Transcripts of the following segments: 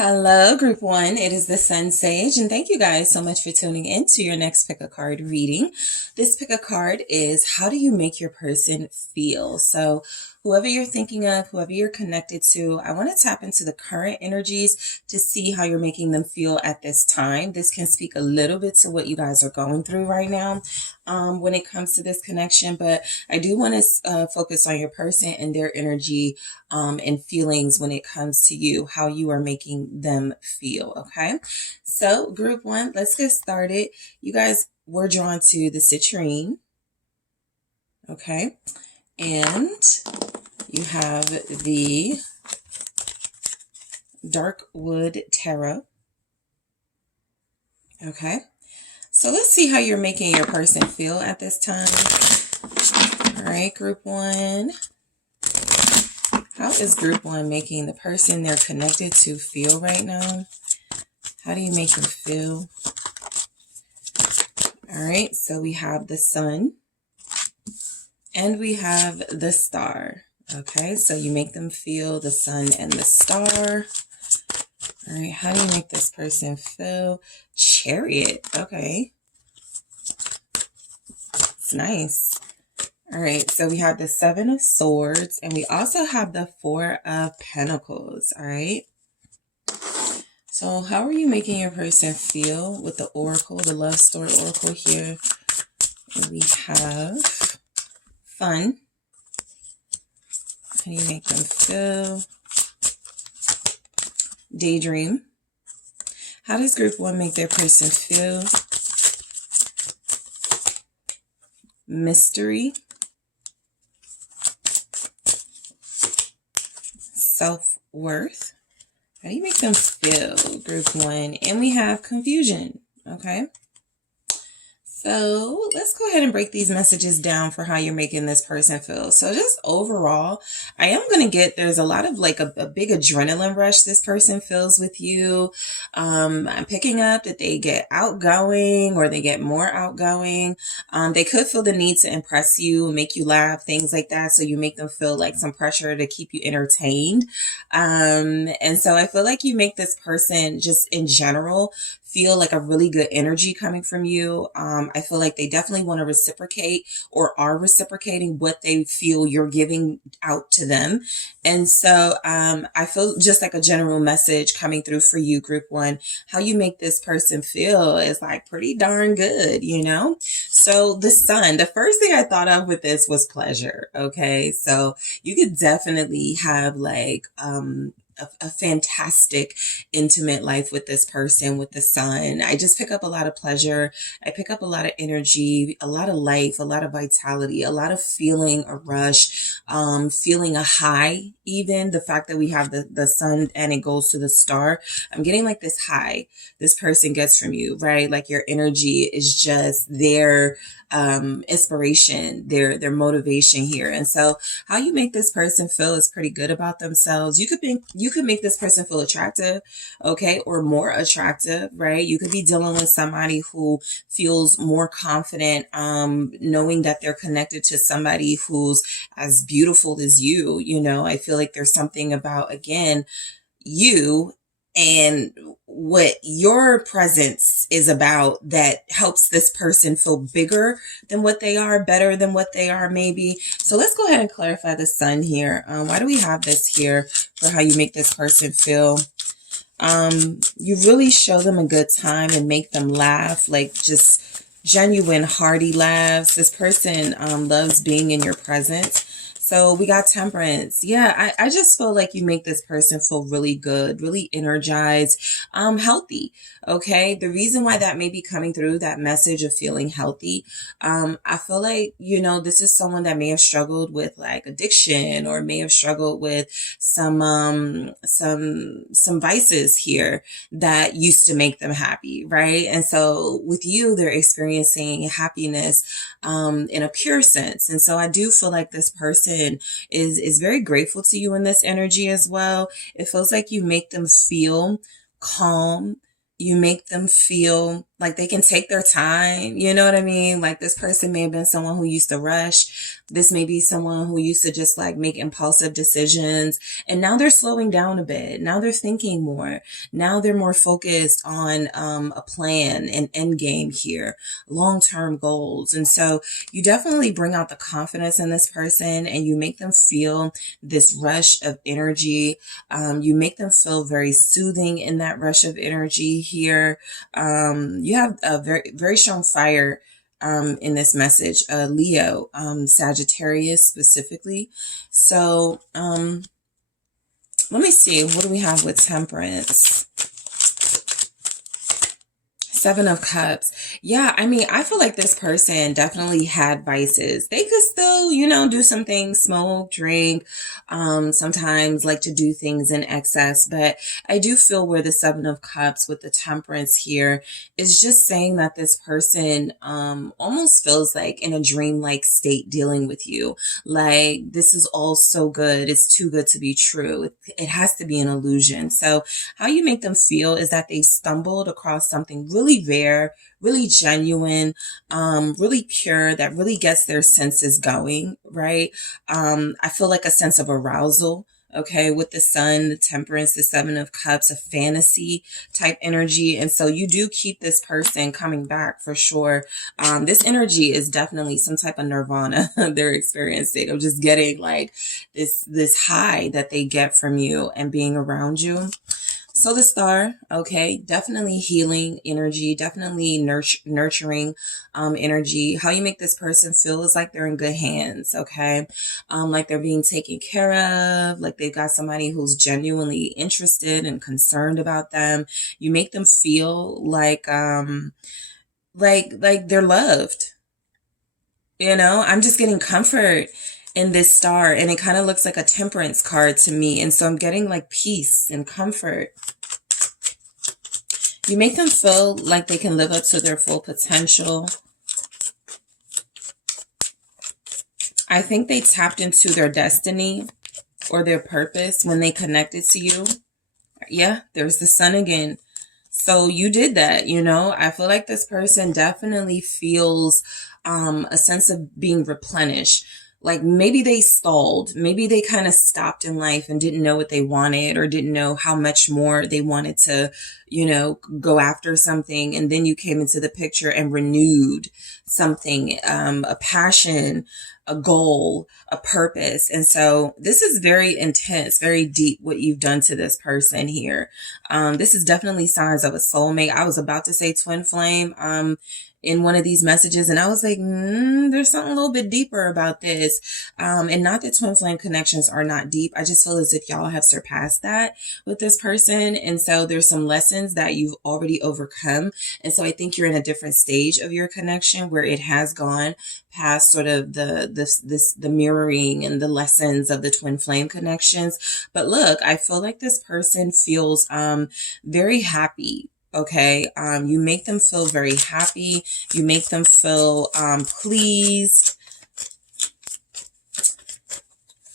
Hello, Group 1. It is the SunSage, and thank you guys so much for tuning in to your next pick a card reading. This pick a card is how do you make your person feel? So whoever you're thinking of, whoever you're connected to, I want to tap into the current energies to see how you're making them feel at this time. This can speak a little bit to what you guys are going through right now when it comes to this connection, but I do want to focus on your person and their energy and feelings when it comes to you, how you are making them feel. Okay. So Group 1, let's get started. You guys were drawn to the citrine. Okay. And you have the dark wood tarot. Okay. So let's see how you're making your person feel at this time. All right, Group 1. How is Group 1 making the person they're connected to feel right now? How do you make them feel? All right, so we have the sun and we have the star. Okay, so you make them feel the sun and the star. All right, how do you make this person feel? Chariot. Okay. It's nice. All right, so we have the 7 of Swords, and we also have the 4 of Pentacles, all right? So how are you making your person feel with the Oracle, the Love Story Oracle here? We have fun. How do you make them feel? Daydream. How does Group 1 make their person feel? Mystery. Self-worth. How do you make them feel, Group 1? And we have confusion, okay? So let's go ahead and break these messages down for how you're making this person feel. So just overall, I am going to get, there's a lot of like a big adrenaline rush this person feels with you. I'm picking up that they get outgoing or they get more outgoing. They could feel the need to impress you, make you laugh, things like that. So you make them feel like some pressure to keep you entertained. And so I feel like you make this person just in general feel like a really good energy coming from you. I feel like they definitely want to reciprocate or are reciprocating what they feel you're giving out to them. And so I feel just like a general message coming through for you, Group 1. How you make this person feel is like pretty darn good, you know? So the sun, the first thing I thought of with this was pleasure. Okay. So you could definitely have like, a fantastic intimate life with this person, with the sun. I just pick up a lot of pleasure. I pick up a lot of energy, a lot of life, a lot of vitality, a lot of feeling a rush, feeling a high. Even the fact that we have the sun and it goes to the star, I'm getting like this high this person gets from you, right? Like your energy is just their inspiration, their motivation here. And so how you make this person feel is pretty good about themselves. You could make this person feel attractive, okay, or more attractive, right? You could be dealing with somebody who feels more confident, knowing that they're connected to somebody who's as beautiful as you. You know, I feel like there's something about, again, you and what your presence is about that helps this person feel bigger than what they are, better than what they are, maybe. So let's go ahead and clarify the sun here. Why do we have this here for how you make this person feel? You really show them a good time and make them laugh, like just genuine hearty laughs. This person loves being in your presence. So we got temperance. Yeah, I just feel like you make this person feel really good, really energized, healthy. Okay. The reason why that may be coming through, that message of feeling healthy, I feel like, you know, this is someone that may have struggled with like addiction or may have struggled with some vices here that used to make them happy. Right. And so with you, they're experiencing happiness, in a pure sense. And so I do feel like this person is very grateful to you in this energy as well. It feels like you make them feel calm, You make them feel like they can take their time. You know what I mean? Like this person may have been someone who used to rush. This may be someone who used to just like make impulsive decisions. And now they're slowing down a bit. Now they're thinking more. Now they're more focused on a plan, an end game here, long-term goals. And so you definitely bring out the confidence in this person and you make them feel this rush of energy. You make them feel very soothing in that rush of energy here. You have a very, very strong fire in this message, Leo, Sagittarius specifically. So let me see, what do we have with Temperance? Seven of Cups. Yeah, I mean, I feel like this person definitely had vices. They could still, do some things, smoke, drink, sometimes like to do things in excess. But I do feel where the Seven of Cups with the Temperance here is just saying that this person almost feels like in a dreamlike state dealing with you. Like this is all so good. It's too good to be true. It has to be an illusion. So how you make them feel is that they stumbled across something really rare, really genuine, really pure, that really gets their senses going, right? I feel like a sense of arousal, okay, with the Sun, the Temperance, the Seven of Cups, a fantasy type energy. And so you do keep this person coming back for sure. This energy is definitely some type of nirvana they're experiencing, of just getting like this high that they get from you and being around you. So the Star, okay, definitely healing energy, definitely nurturing energy. How you make this person feel is like they're in good hands, okay? Like they're being taken care of, like they've got somebody who's genuinely interested and concerned about them. You make them feel like they're loved. I'm just getting comfort in this Star, and it kind of looks like a Temperance card to me. And so I'm getting like peace and comfort. You make them feel like they can live up to their full potential. I think they tapped into their destiny or their purpose when they connected to you. Yeah, there's the Sun again. So you did that, I feel like this person definitely feels a sense of being replenished. Like maybe they stalled, maybe they kind of stopped in life and didn't know what they wanted or didn't know how much more they wanted to, go after something. And then you came into the picture and renewed something, a passion, a goal, a purpose. And so this is very intense, very deep what you've done to this person here. This is definitely signs of a soulmate. I was about to say twin flame in one of these messages, and I was like, there's something a little bit deeper about this. And not that twin flame connections are not deep. I just feel as if y'all have surpassed that with this person. And so there's some lessons that you've already overcome. And so I think you're in a different stage of your connection where it has gone past sort of the mirroring and the lessons of the twin flame connections. But look, I feel like this person feels very happy. Okay. You make them feel very happy. You make them feel pleased.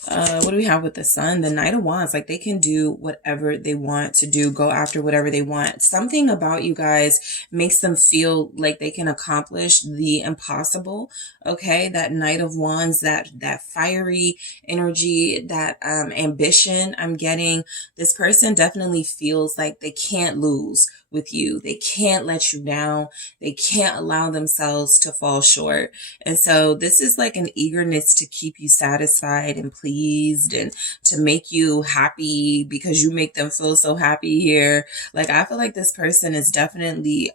What do we have with the Sun? The Knight of Wands. Like they can do whatever they want to do, go after whatever they want. Something about you guys makes them feel like they can accomplish the impossible. Okay, that Knight of Wands, that fiery energy, that ambition I'm getting. This person definitely feels like they can't lose with you. They can't let you down. They can't allow themselves to fall short. And so this is like an eagerness to keep you satisfied and pleased and to make you happy because you make them feel so happy here. Like I feel like this person is definitely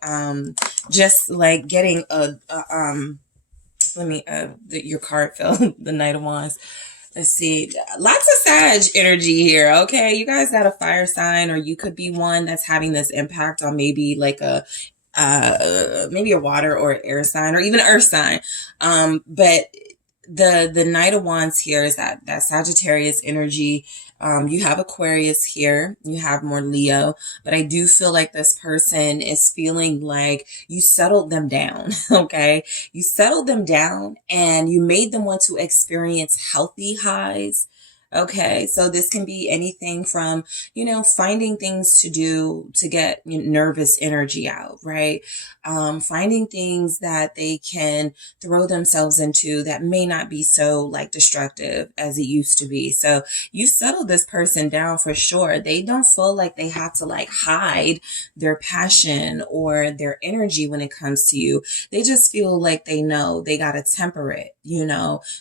just like getting your card fell, the Knight of Wands. Let's see. Lots of Sag energy here. Okay. You guys got a fire sign, or you could be one that's having this impact on maybe like maybe a water or air sign or even earth sign. But the Knight of Wands here is that Sagittarius energy. You have Aquarius here, you have more Leo, but I do feel like this person is feeling like you settled them down. Okay. You settled them down and you made them want to experience healthy highs. Okay, so this can be anything from, finding things to do to get nervous energy out, right? Finding things that they can throw themselves into that may not be so like destructive as it used to be. So you settle this person down for sure. They don't feel like they have to like hide their passion or their energy when it comes to you. They just feel like they know they got to temper it,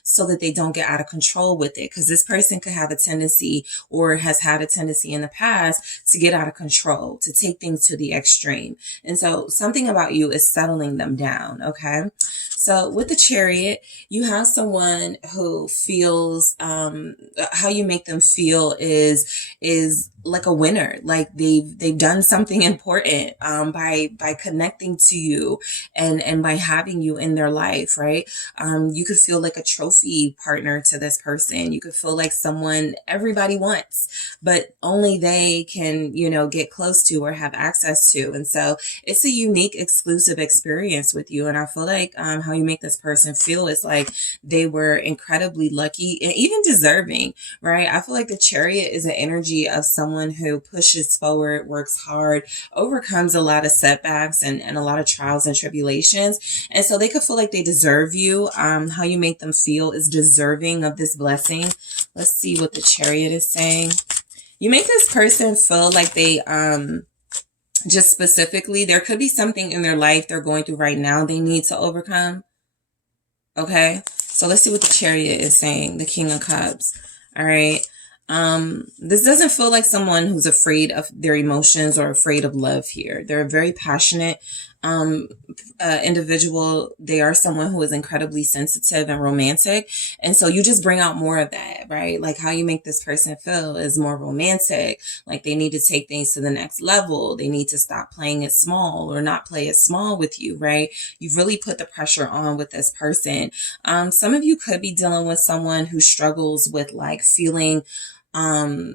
so that they don't get out of control with it. Because this person could have a tendency or has had a tendency in the past to get out of control, to take things to the extreme. And so something about you is settling them down. Okay. So with the Chariot, you have someone who feels, how you make them feel is like a winner, like they've done something important, by connecting to you and by having you in their life, right? You could feel like a trophy partner to this person. You could feel like someone everybody wants, but only they can, get close to or have access to. And so it's a unique, exclusive experience with you. And I feel like how you make this person feel is like they were incredibly lucky and even deserving, right? I feel like the Chariot is an energy of someone who pushes forward, works hard, overcomes a lot of setbacks and a lot of trials and tribulations. And so they could feel like they deserve you. How you make them feel is deserving of this blessing. Let's see what the Chariot is saying. You make this person feel like they, just specifically, there could be something in their life they're going through right now they need to overcome. Okay. So let's see what the Chariot is saying. The King of Cups. All right. This doesn't feel like someone who's afraid of their emotions or afraid of love here. They're a very passionate, individual. They are someone who is incredibly sensitive and romantic. And so you just bring out more of that, right? Like how you make this person feel is more romantic. Like they need to take things to the next level. They need to stop playing it small or not play it small with you, right? You've really put the pressure on with this person. Some of you could be dealing with someone who struggles with like feeling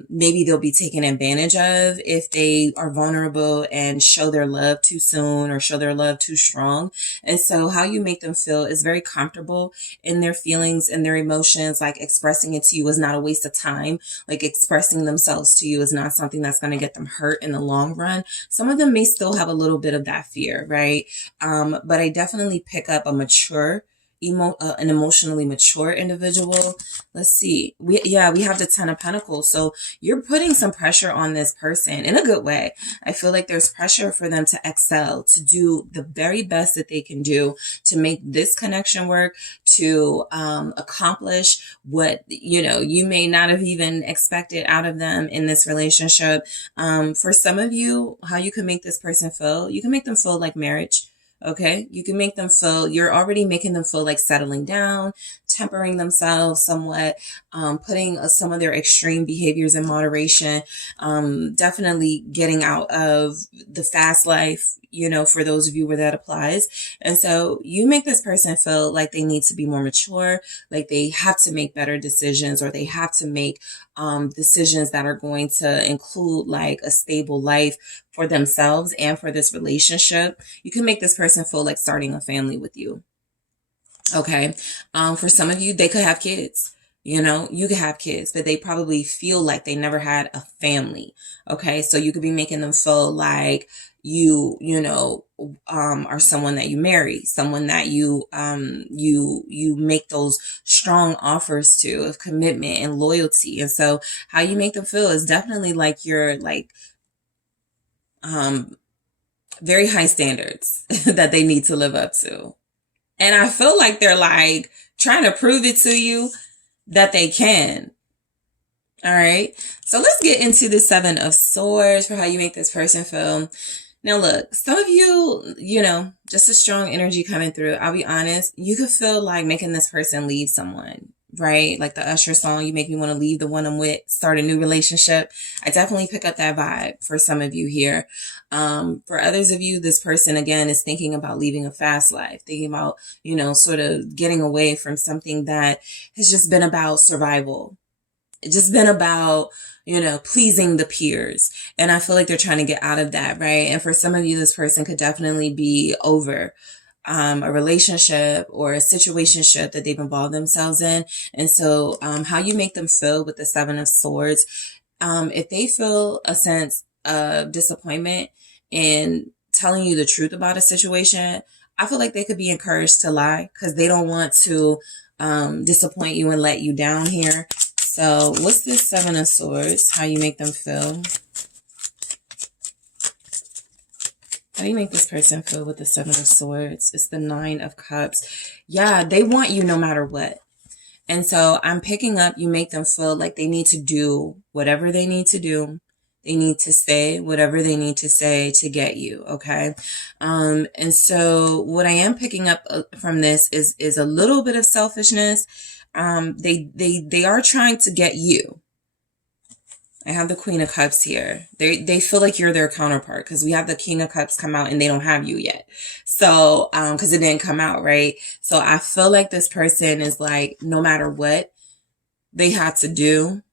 maybe they'll be taken advantage of if they are vulnerable and show their love too soon or show their love too strong. And so how you make them feel is very comfortable in their feelings and their emotions. Like expressing it to you is not a waste of time. Like expressing themselves to you is not something that's going to get them hurt in the long run. Some of them may still have a little bit of that fear, right? But I definitely pick up a mature an emotionally mature individual. Let's see. We have the Ten of Pentacles. So you're putting some pressure on this person in a good way. I feel like there's pressure for them to excel, to do the very best that they can do to make this connection work, to accomplish what, you may not have even expected out of them in this relationship. For some of you, how you can make this person feel, you can make them feel like marriage. Okay, you can make them feel, you're already making them feel like settling down, tempering themselves somewhat, putting some of their extreme behaviors in moderation, definitely getting out of the fast life, for those of you where that applies. And so you make this person feel like they need to be more mature, like they have to make better decisions, or they have to make decisions that are going to include like a stable life for themselves and for this relationship. You can make this person feel like starting a family with you. Okay. For some of you, they could have kids. You could have kids, but they probably feel like they never had a family. Okay. So you could be making them feel like you are someone that you marry, someone that you make those strong offers to of commitment and loyalty. And so how you make them feel is definitely like you're like, very high standards that they need to live up to. And I feel like they're like trying to prove it to you that they can. All right. So let's get into the Seven of Swords for how you make this person feel. Now, look, some of you, just a strong energy coming through. I'll be honest. You could feel like making this person leave someone, right? Like the Usher song, you make me want to leave the one I'm with, start a new relationship. I definitely pick up that vibe for some of you here. For others of you, this person, again, is thinking about leaving a fast life, thinking about, sort of getting away from something that has just been about survival. It's just been about, pleasing the peers. And I feel like they're trying to get out of that, right? And for some of you, this person could definitely be over a relationship or a situationship that they've involved themselves in. And so how you make them feel with the Seven of Swords, if they feel a sense of disappointment in telling you the truth about a situation, I feel like they could be encouraged to lie because they don't want to disappoint you and let you down here. So what's this Seven of Swords? How you make them feel? How do you make this person feel with the Seven of Swords? It's the Nine of Cups. Yeah, they want you no matter what. And so I'm picking up, you make them feel like they need to do whatever they need to do. They need to say whatever they need to say to get you, okay? And so what I am picking up from this is a little bit of selfishness. They are trying to get you. I have the Queen of Cups here. They feel like you're their counterpart because we have the King of Cups come out and they don't have you yet. So, because it didn't come out, right? So I feel like this person is like, no matter what they had to do,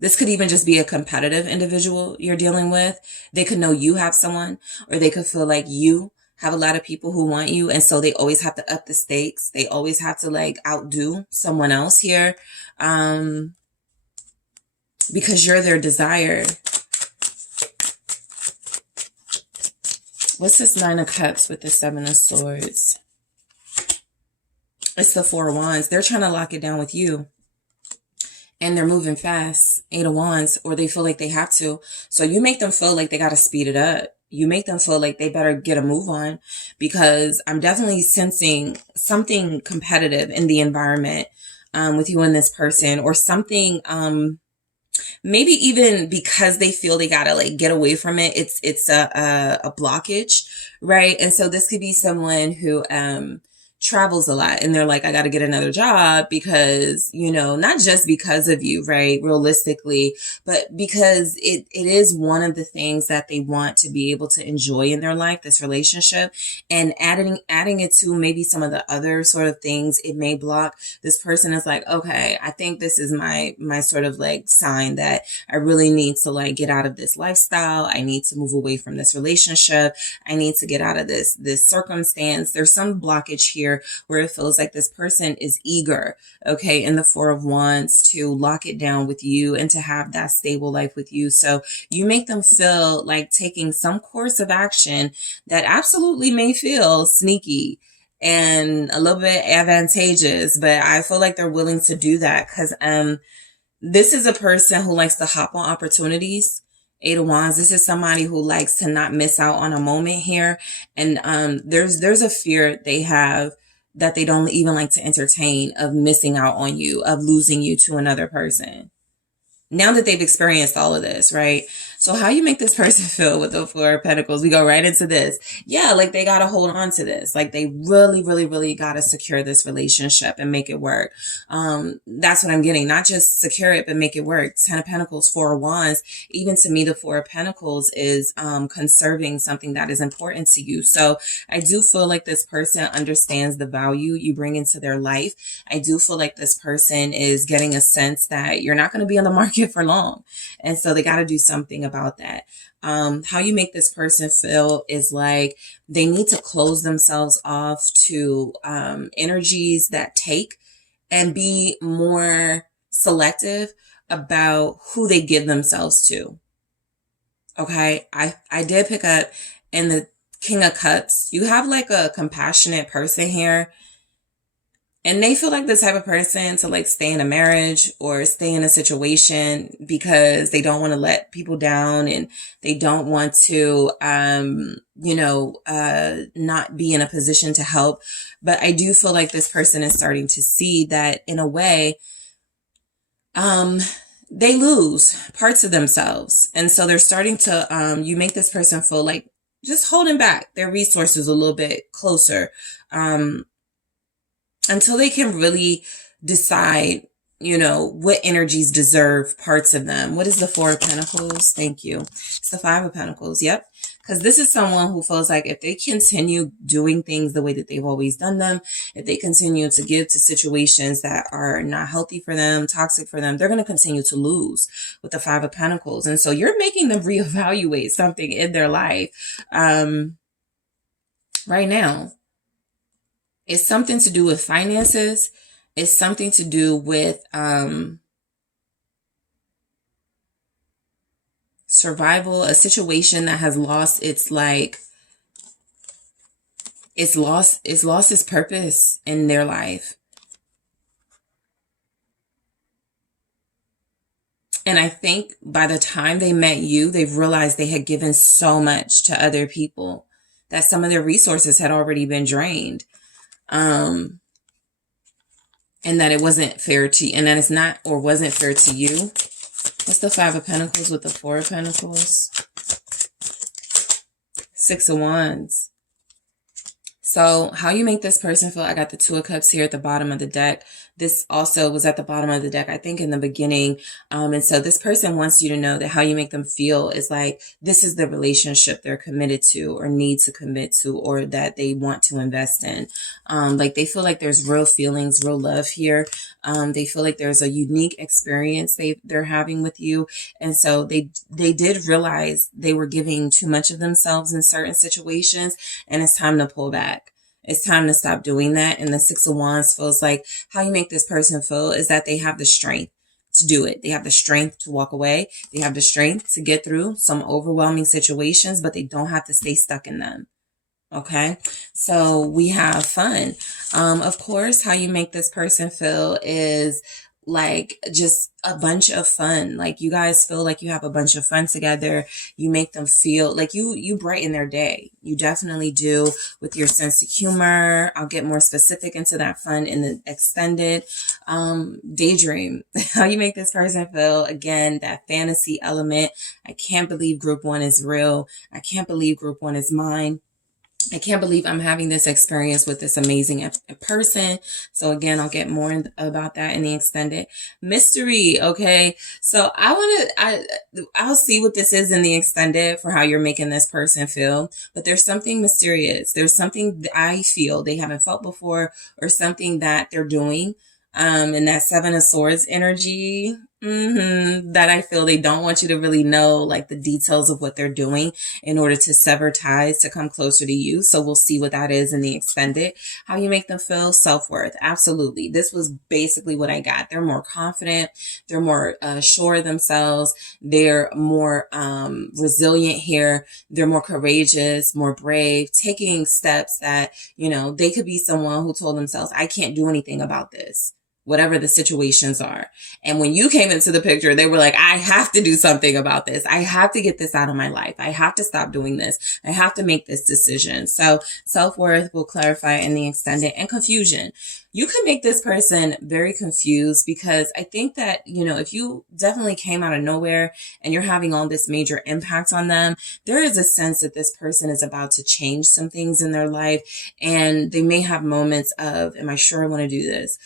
this could even just be a competitive individual you're dealing with. They could know you have someone, or they could feel like you have a lot of people who want you. And so they always have to up the stakes. They always have to like outdo someone else here. Because you're their desire. What's this Nine of Cups with the Seven of Swords? It's the Four of Wands. They're trying to lock it down with you. And they're moving fast. Eight of Wands. Or they feel like they have to. So you make them feel like they got to speed it up. You make them feel like they better get a move on. Because I'm definitely sensing something competitive in the environment with you and this person. Or something... maybe even because they feel they gotta like get away from it. It's a blockage, right? And so this could be someone who travels a lot and they're like, I gotta get another job because, you know, not just because of you, right? Realistically, but because it is one of the things that they want to be able to enjoy in their life, this relationship, and adding it to maybe some of the other sort of things it may block. This person is like, okay, I think this is my sort of like sign that I really need to like get out of this lifestyle. I need to move away from this relationship. I need to get out of this circumstance. There's some blockage here where it feels like this person is eager, okay, in the Four of Wands to lock it down with you and to have that stable life with you. So you make them feel like taking some course of action that absolutely may feel sneaky and a little bit advantageous, but I feel like they're willing to do that because this is a person who likes to hop on opportunities. Eight of Wands. This is somebody who likes to not miss out on a moment here. And there's a fear they have that they don't even like to entertain of missing out on you, of losing you to another person. Now that they've experienced all of this, right? So how you make this person feel with the Four of Pentacles? We go right into this. Yeah, like they got to hold on to this. Like they really, really, really got to secure this relationship and make it work. That's what I'm getting. Not just secure it, but make it work. Ten of Pentacles, Four of Wands. Even to me, the Four of Pentacles is conserving something that is important to you. So I do feel like this person understands the value you bring into their life. I do feel like this person is getting a sense that you're not going to be on the market for long. And so they got to do something about that. How you make this person feel is like they need to close themselves off to energies that take and be more selective about who they give themselves to. Okay. I did pick up in the King of Cups. You have like a compassionate person here. And they feel like the type of person to like stay in a marriage or stay in a situation because they don't want to let people down and they don't want to, not be in a position to help. But I do feel like this person is starting to see that in a way, they lose parts of themselves. And so they're starting to, you make this person feel like just holding back their resources a little bit closer, until they can really decide, what energies deserve parts of them. What is the Four of Pentacles? Thank you. It's the Five of Pentacles. Yep. Because this is someone who feels like if they continue doing things the way that they've always done them, if they continue to give to situations that are not healthy for them, toxic for them, they're going to continue to lose with the Five of Pentacles. And so you're making them reevaluate something in their life. right now. It's something to do with finances. It's something to do with survival, a situation that has lost its like it's lost its purpose in their life. And I think by the time they met you, they've realized they had given so much to other people that some of their resources had already been drained. And that it wasn't fair to you, and that it's not or wasn't fair to you. What's the Five of Pentacles with the Four of Pentacles? Six of Wands. So how you make this person feel, I got the Two of Cups here at the bottom of the deck. This also was at the bottom of the deck, I think, in the beginning. And so this person wants you to know that how you make them feel is like this is the relationship they're committed to or need to commit to or that they want to invest in. Like they feel like there's real feelings, real love here. They feel like there's a unique experience they're having with you. And so they did realize they were giving too much of themselves in certain situations, and it's time to pull back. It's time to stop doing that. And the Six of Wands feels like how you make this person feel is that they have the strength to do it. They have the strength to walk away. They have the strength to get through some overwhelming situations, but they don't have to stay stuck in them. Okay, so we have fun. Of course, how you make this person feel is like just a bunch of fun. Like you guys feel like you have a bunch of fun together. You make them feel like you brighten their day. You definitely do with your sense of humor. I'll get more specific into that fun in the extended. Daydream. How you make this person feel, again, that fantasy element. I can't believe group one is real. I can't believe group one is mine. I can't believe I'm having this experience with this amazing person. So again, I'll get more about that in the extended. Mystery. Okay. So I'll see what this is in the extended for how you're making this person feel, but there's something mysterious. There's something that I feel they haven't felt before or something that they're doing. And that Seven of Swords energy, that I feel they don't want you to really know like the details of what they're doing in order to sever ties to come closer to you. So we'll see what that is in the extended. How you make them feel, self-worth. Absolutely. This was basically what I got. They're more confident. They're more sure of themselves. They're more resilient here. They're more courageous, more brave, taking steps that, they could be someone who told themselves, I can't do anything about this, whatever the situations are. And when you came into the picture, they were like, I have to do something about this. I have to get this out of my life. I have to stop doing this. I have to make this decision. So self-worth will clarify in the extended. And confusion. You can make this person very confused because I think that, if you definitely came out of nowhere and you're having all this major impact on them, there is a sense that this person is about to change some things in their life. And they may have moments of, am I sure I want to do this?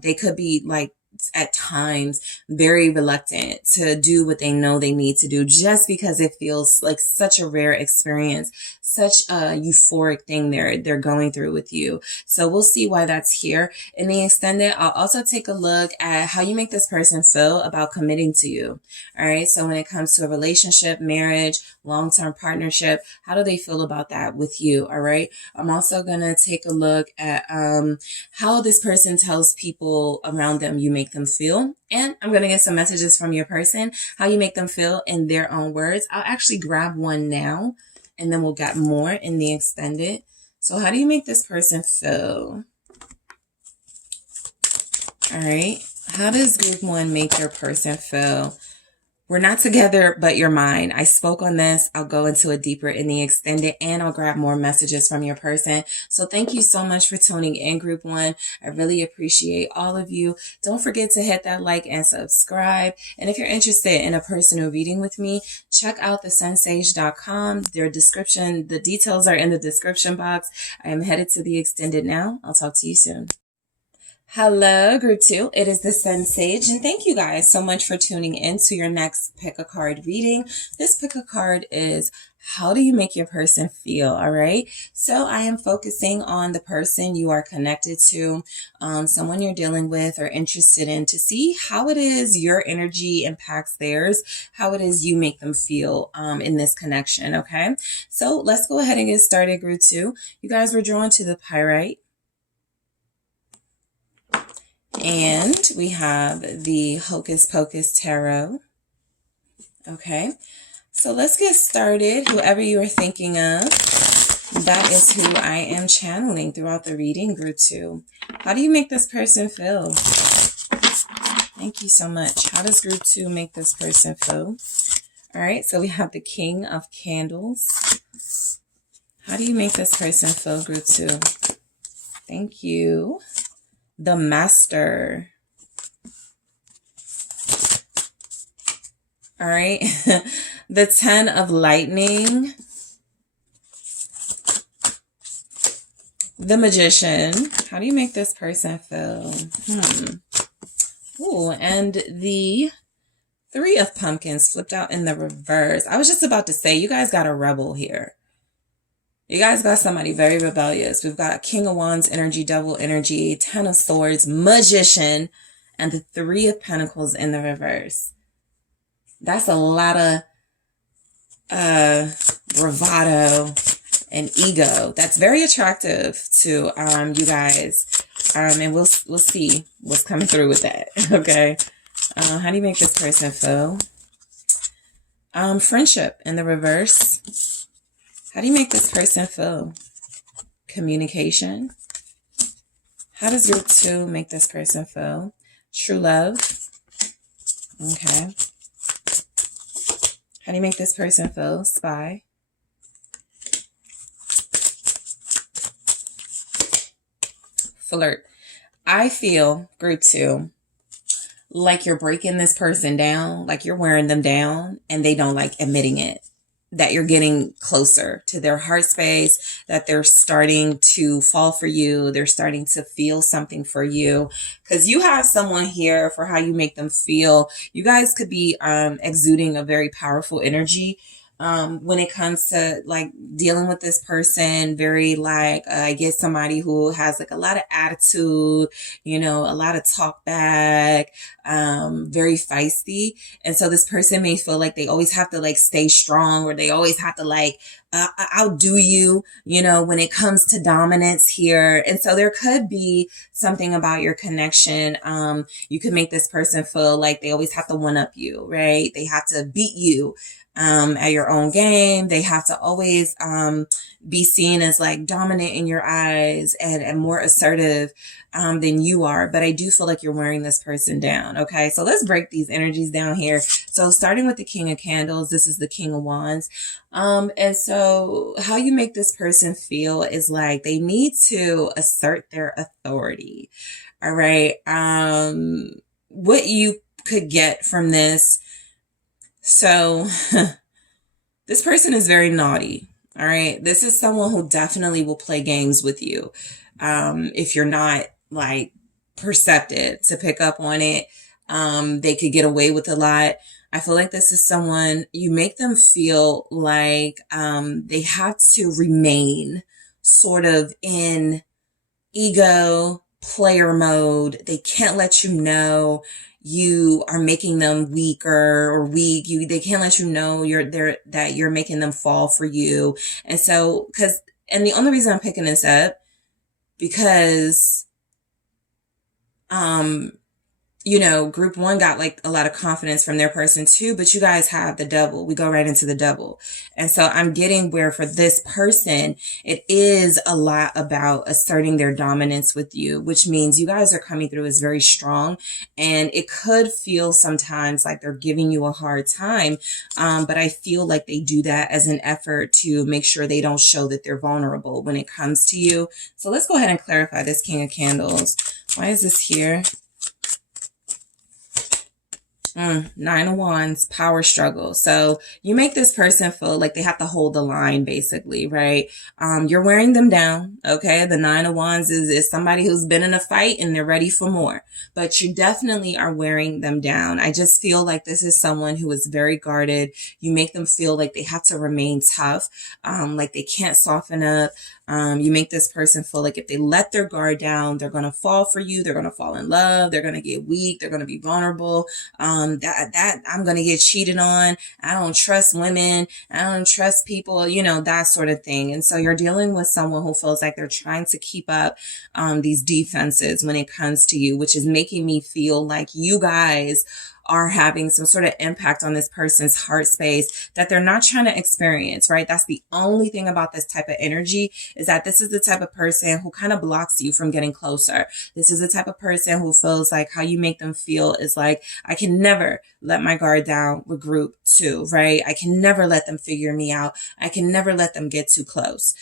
They could be like, at times very reluctant to do what they know they need to do just because it feels like such a rare experience, such a euphoric thing they're going through with you. So we'll see why that's here in the extended. I'll also take a look at how you make this person feel about committing to you. All right. So when it comes to a relationship, marriage, long-term partnership, how do they feel about that with you? All right. I'm also going to take a look at how this person tells people around them you make them feel. And I'm going to get some messages from your person, how you make them feel in their own words. I'll actually grab one now and then we'll get more in the extended. So how do you make this person feel? All right. How does group one make their person feel? We're not together, but you're mine. I spoke on this. I'll go into it deeper in the extended and I'll grab more messages from your person. So thank you so much for tuning in, group one. I really appreciate all of you. Don't forget to hit that like and subscribe. And if you're interested in a personal reading with me, check out TheSunSage.com. Their description, the details are in the description box. I am headed to the extended now. I'll talk to you soon. Hello, group 2. It is the SunSage, and thank you guys so much for tuning in to your next pick a card reading. This pick a card is how do you make your person feel? All right. So I am focusing on the person you are connected to, someone you're dealing with or interested in, to see how it is your energy impacts theirs, how it is you make them feel in this connection. Okay. So let's go ahead and get started, group 2. You guys were drawn to the pyrite. And we have the Hocus Pocus Tarot. Okay, so let's get started. Whoever you are thinking of, that is who I am channeling throughout the reading, group 2. How do you make this person feel? Thank you so much. How does group 2 make this person feel? All right, so we have the King of Candles. How do you make this person feel, group 2? Thank you. The Master. All right. The 10 of Lightning. The Magician. How do you make this person feel? Ooh, and the 3 of Pumpkins flipped out in the reverse. I was just about to say, you guys got a rebel here. You guys got somebody very rebellious. We've got King of Wands energy, Devil energy, 10 of Swords, Magician, and the 3 of Pentacles in the reverse. That's a lot of bravado and ego. That's very attractive to you guys. And we'll see what's coming through with that. Okay. How do you make this person feel? Friendship in the reverse. How do you make this person feel? Communication. How does group 2 make this person feel? True love. Okay. How do you make this person feel? Spy. Flirt. I feel, group 2, like you're breaking this person down, like you're wearing them down, and they don't like admitting it. That you're getting closer to their heart space, that they're starting to fall for you. They're starting to feel something for you, because you have someone here for how you make them feel. You guys could be exuding a very powerful energy when it comes to like dealing with this person. Very like, I get somebody who has like a lot of attitude, you know, a lot of talk back, very feisty. And so this person may feel like they always have to like stay strong, or they always have to like outdo you, you know, when it comes to dominance here. And so there could be something about your connection. You could make this person feel like they always have to one up you, right? They have to beat you at your own game. They have to always be seen as like dominant in your eyes and more assertive than you are. But I do feel like you're wearing this person down. Okay, so let's break these energies down here. So starting with the King of Candles, this is the King of Wands. And so how you make this person feel is like they need to assert their authority. All right. What you could get from this. So this person is very naughty. All right. This is someone who definitely will play games with you. If you're not like perceptive to pick up on it, they could get away with a lot. I feel like this is someone you make them feel like they have to remain sort of in ego player mode. They can't let you know you are making them weaker or weak. They can't let you know that you're making them fall for you. And so, and the only reason I'm picking this up, because, you know, group 1 got like a lot of confidence from their person too, but you guys have the double. We go right into the double. And so I'm getting where for this person, it is a lot about asserting their dominance with you, which means you guys are coming through as very strong. And it could feel sometimes like they're giving you a hard time. But I feel like they do that as an effort to make sure they don't show that they're vulnerable when it comes to you. So let's go ahead and clarify this King of Candles. Why is this here? Nine of Wands, power struggle. So you make this person feel like they have to hold the line, basically, right? You're wearing them down, okay? The Nine of Wands is somebody who's been in a fight and they're ready for more. But you definitely are wearing them down. I just feel like this is someone who is very guarded. You make them feel like they have to remain tough, like they can't soften up. You make this person feel like if they let their guard down, they're going to fall for you. They're going to fall in love. They're going to get weak. They're going to be vulnerable. That I'm going to get cheated on. I don't trust women. I don't trust people, you know, that sort of thing. And so you're dealing with someone who feels like they're trying to keep up, these defenses when it comes to you, which is making me feel like you guys are having some sort of impact on this person's heart space that they're not trying to experience, right? That's the only thing about this type of energy, is that this is the type of person who kind of blocks you from getting closer. This is the type of person who feels like how you make them feel is like, I can never let my guard down with group two, right? I can never let them figure me out. I can never let them get too close.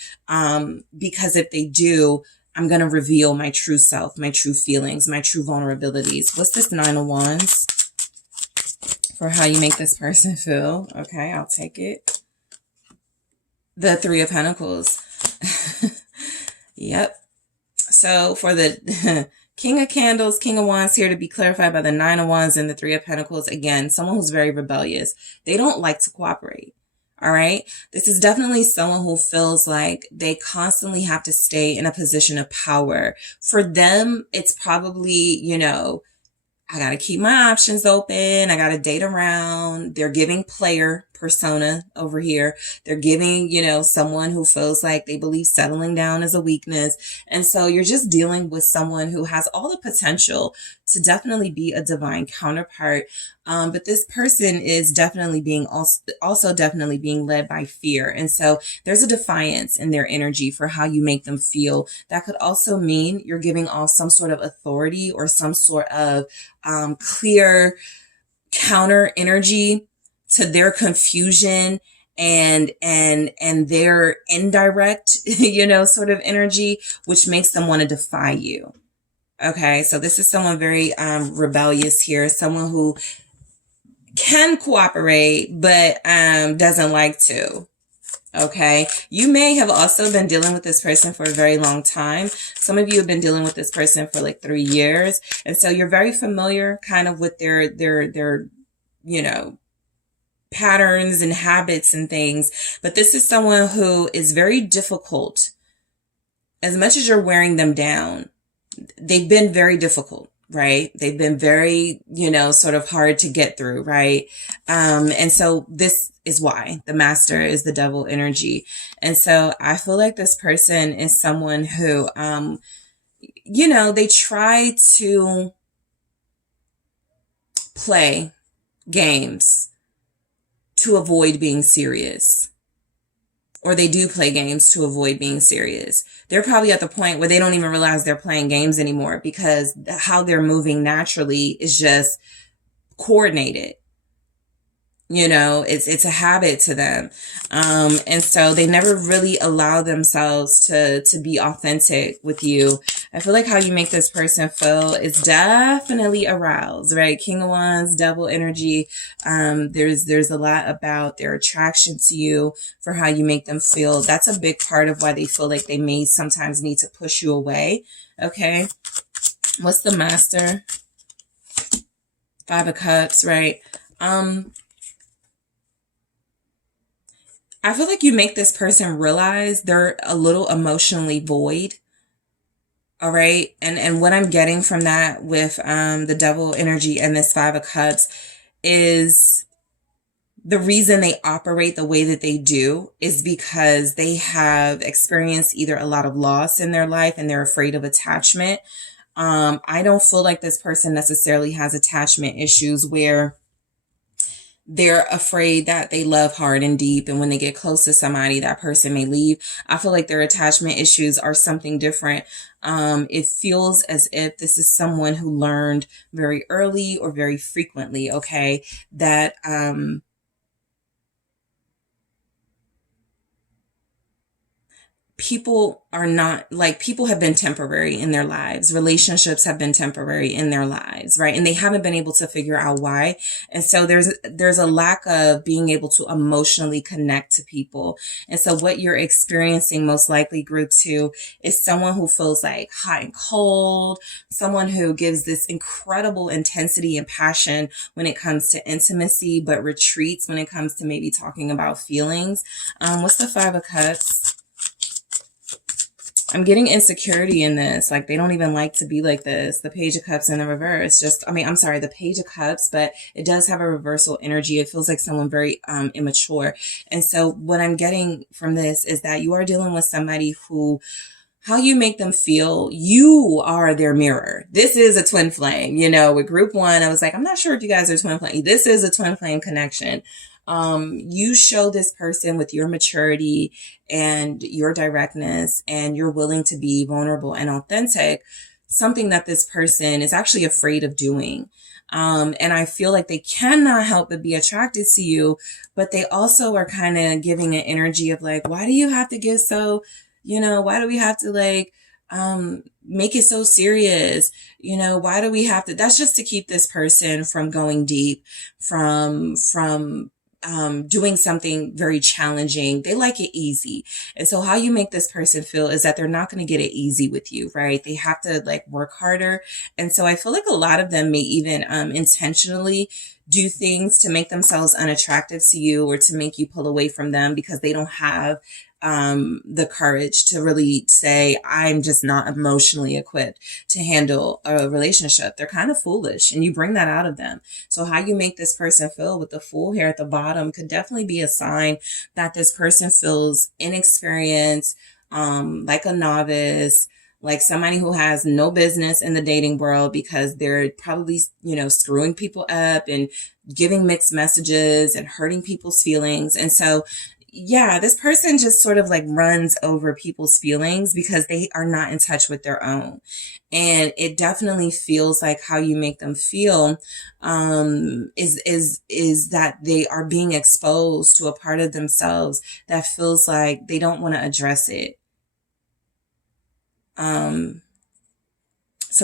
Because if they do, I'm going to reveal my true self, my true feelings, my true vulnerabilities. What's this Nine of Wands for how you make this person feel? Okay, I'll take it. The Three of Pentacles. Yep. So for the King of Candles, King of Wands here to be clarified by the Nine of Wands and the Three of Pentacles. Again, someone who's very rebellious. They don't like to cooperate. All right. This is definitely someone who feels like they constantly have to stay in a position of power. For them, it's probably, you know, I got to keep my options open. I got to date around. They're giving player persona over here. They're giving, you know, someone who feels like they believe settling down is a weakness. And so you're just dealing with someone who has all the potential to definitely be a divine counterpart. But this person is definitely being also definitely being led by fear. And so there's a defiance in their energy for how you make them feel. That could also mean you're giving off some sort of authority or some sort of clear counter energy to their confusion and their indirect, you know, sort of energy, which makes them want to defy you. Okay, so this is someone very rebellious here, someone who can cooperate but doesn't like to. Okay, you may have also been dealing with this person for a very long time. Some of you have been dealing with this person for like 3 years, and so you're very familiar kind of with their you know, patterns and habits and things. But this is someone who is very difficult. As much as you're wearing them down, they've been very difficult, right? They've been very, you know, sort of hard to get through, right? And so this is why the Master is the Devil energy. And so I feel like this person is someone who, you know, they try to play games to avoid being serious. Or they do play games to avoid being serious. They're probably at the point where they don't even realize they're playing games anymore because how they're moving naturally is just coordinated. You know, it's a habit to them. And so they never really allow themselves to be authentic with you. I feel like how you make this person feel is definitely aroused, right? King of Wands, Devil energy. There's a lot about their attraction to you for how you make them feel. That's a big part of why they feel like they may sometimes need to push you away. Okay. What's the Master? Five of Cups, right? I feel like you make this person realize they're a little emotionally void. All right. And what I'm getting from that with the Devil energy and this Five of Cups is the reason they operate the way that they do is because they have experienced either a lot of loss in their life and they're afraid of attachment. I don't feel like this person necessarily has attachment issues where they're afraid that they love hard and deep, and when they get close to somebody, that person may leave. I feel like their attachment issues are something different. It feels as if this is someone who learned very early or very frequently, okay, that people are not like, people have been temporary in their lives. Relationships have been temporary in their lives, right? And they haven't been able to figure out why. And so there's a lack of being able to emotionally connect to people. And so what you're experiencing, most likely, group 2, is someone who feels like hot and cold, someone who gives this incredible intensity and passion when it comes to intimacy, but retreats when it comes to maybe talking about feelings. What's the 5 of Cups? I'm getting insecurity in this. Like, they don't even like to be like this. The Page of Cups in the reverse. The Page of Cups, but it does have a reversal energy. It feels like someone very immature. And so what I'm getting from this is that you are dealing with somebody who, how you make them feel, you are their mirror. This is a twin flame. With group 1, I was like, I'm not sure if you guys are twin flame. This is a twin flame connection. You show this person with your maturity and your directness, and you're willing to be vulnerable and authentic, something that this person is actually afraid of doing. And I feel like they cannot help but be attracted to you, but they also are kind of giving an energy of like, why do you have to give so, why do we have to make it so serious? Why do we have to, that's just to keep this person from going deep, from doing something very challenging. They like it easy. And so how you make this person feel is that they're not going to get it easy with you, right? They have to work harder. And so I feel like a lot of them may even intentionally do things to make themselves unattractive to you, or to make you pull away from them, because they don't have the courage to really say, I'm just not emotionally equipped to handle a relationship. They're kind of foolish, and you bring that out of them. So how you make this person feel with the Fool here at the bottom could definitely be a sign that this person feels inexperienced, like a novice, like somebody who has no business in the dating world, because they're probably, screwing people up and giving mixed messages and hurting people's feelings. And so yeah, this person just sort of runs over people's feelings because they are not in touch with their own. And it definitely feels like how you make them feel is that they are being exposed to a part of themselves that feels like they don't want to address it. So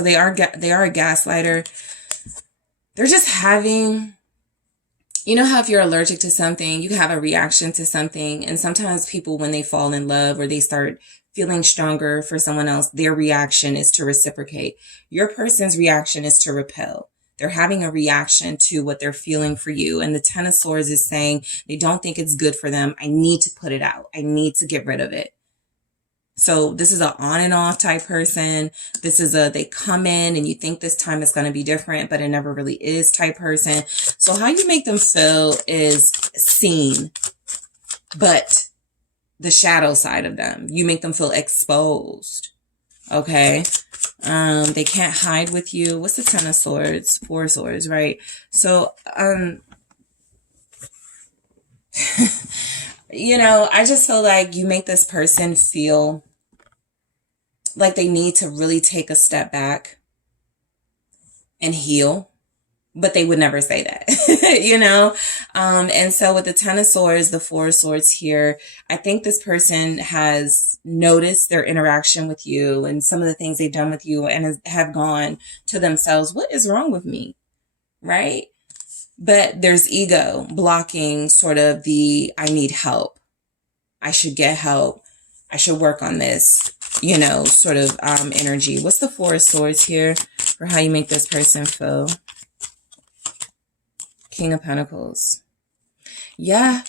they are a gaslighter. They're just having, how if you're allergic to something, you have a reaction to something. And sometimes people, when they fall in love or they start feeling stronger for someone else, their reaction is to reciprocate. Your person's reaction is to repel. They're having a reaction to what they're feeling for you. And the Ten of Swords is saying they don't think it's good for them. I need to put it out. I need to get rid of it. So this is an on and off type person. This is they come in and you think this time is going to be different, but it never really is type person. So how you make them feel is seen, but the shadow side of them, you make them feel exposed. Okay. They can't hide with you. What's the Ten of Swords? 4 swords, right? So, I just feel like you make this person feel like they need to really take a step back and heal, but they would never say that, and so with the Ten of Swords, the 4 swords here, I think this person has noticed their interaction with you and some of the things they've done with you, and have gone to themselves, what is wrong with me? Right? But there's ego blocking sort of the, I need help. I should get help. I should work on this, sort of energy. What's the 4 of swords here for how you make this person feel? King of Pentacles. Yeah,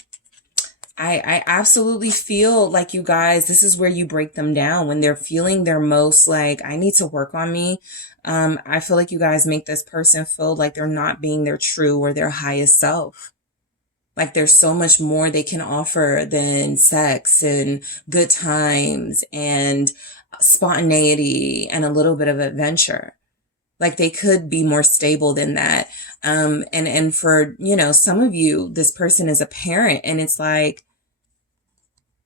I absolutely feel like you guys, this is where you break them down when they're feeling their most like, I need to work on me. I feel like you guys make this person feel like they're not being their true or their highest self. Like there's so much more they can offer than sex and good times and spontaneity and a little bit of adventure. Like they could be more stable than that. And for, some of you, this person is a parent, and it's like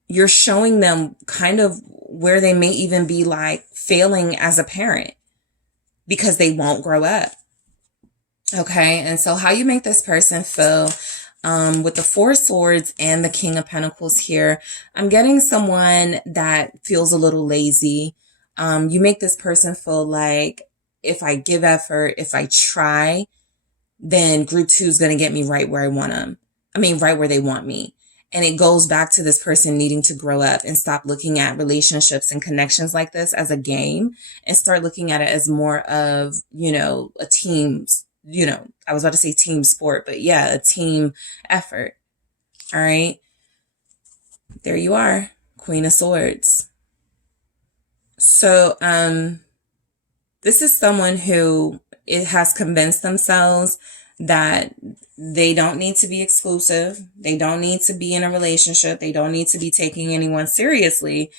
you're showing them kind of where they may even be failing as a parent because they won't grow up. Okay. And so how you make this person feel, With the Four of Swords and the King of Pentacles here, I'm getting someone that feels a little lazy. You make this person feel like if I give effort, if I try, then group 2 is going to get me right where I want them. I mean, right where they want me. And it goes back to this person needing to grow up and stop looking at relationships and connections like this as a game and start looking at it as more of, a team's, I was about to say team sport, but yeah, a team effort. All right. There you are. Queen of Swords. So, this is someone who it has convinced themselves that they don't need to be exclusive. They don't need to be in a relationship. They don't need to be taking anyone seriously.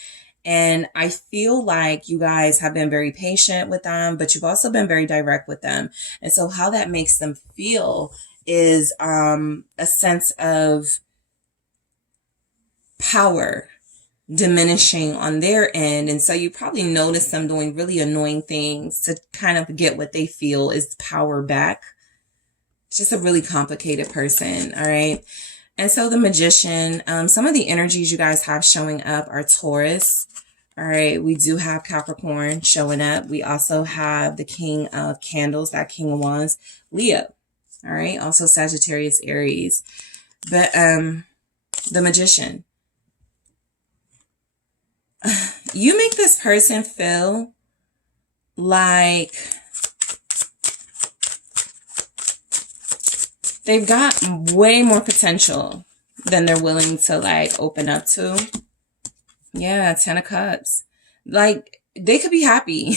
And I feel like you guys have been very patient with them, but you've also been very direct with them. And so how that makes them feel is a sense of power diminishing on their end. And so you probably notice them doing really annoying things to kind of get what they feel is power back. It's just a really complicated person. All right. And so the Magician, some of the energies you guys have showing up are Taurus. All right. We do have Capricorn showing up. We also have the King of Candles, that King of Wands, Leo. All right. Also Sagittarius, Aries. But the Magician, you make this person feel like they've got way more potential than they're willing to like open up to. Yeah, 10 of Cups. Like they could be happy.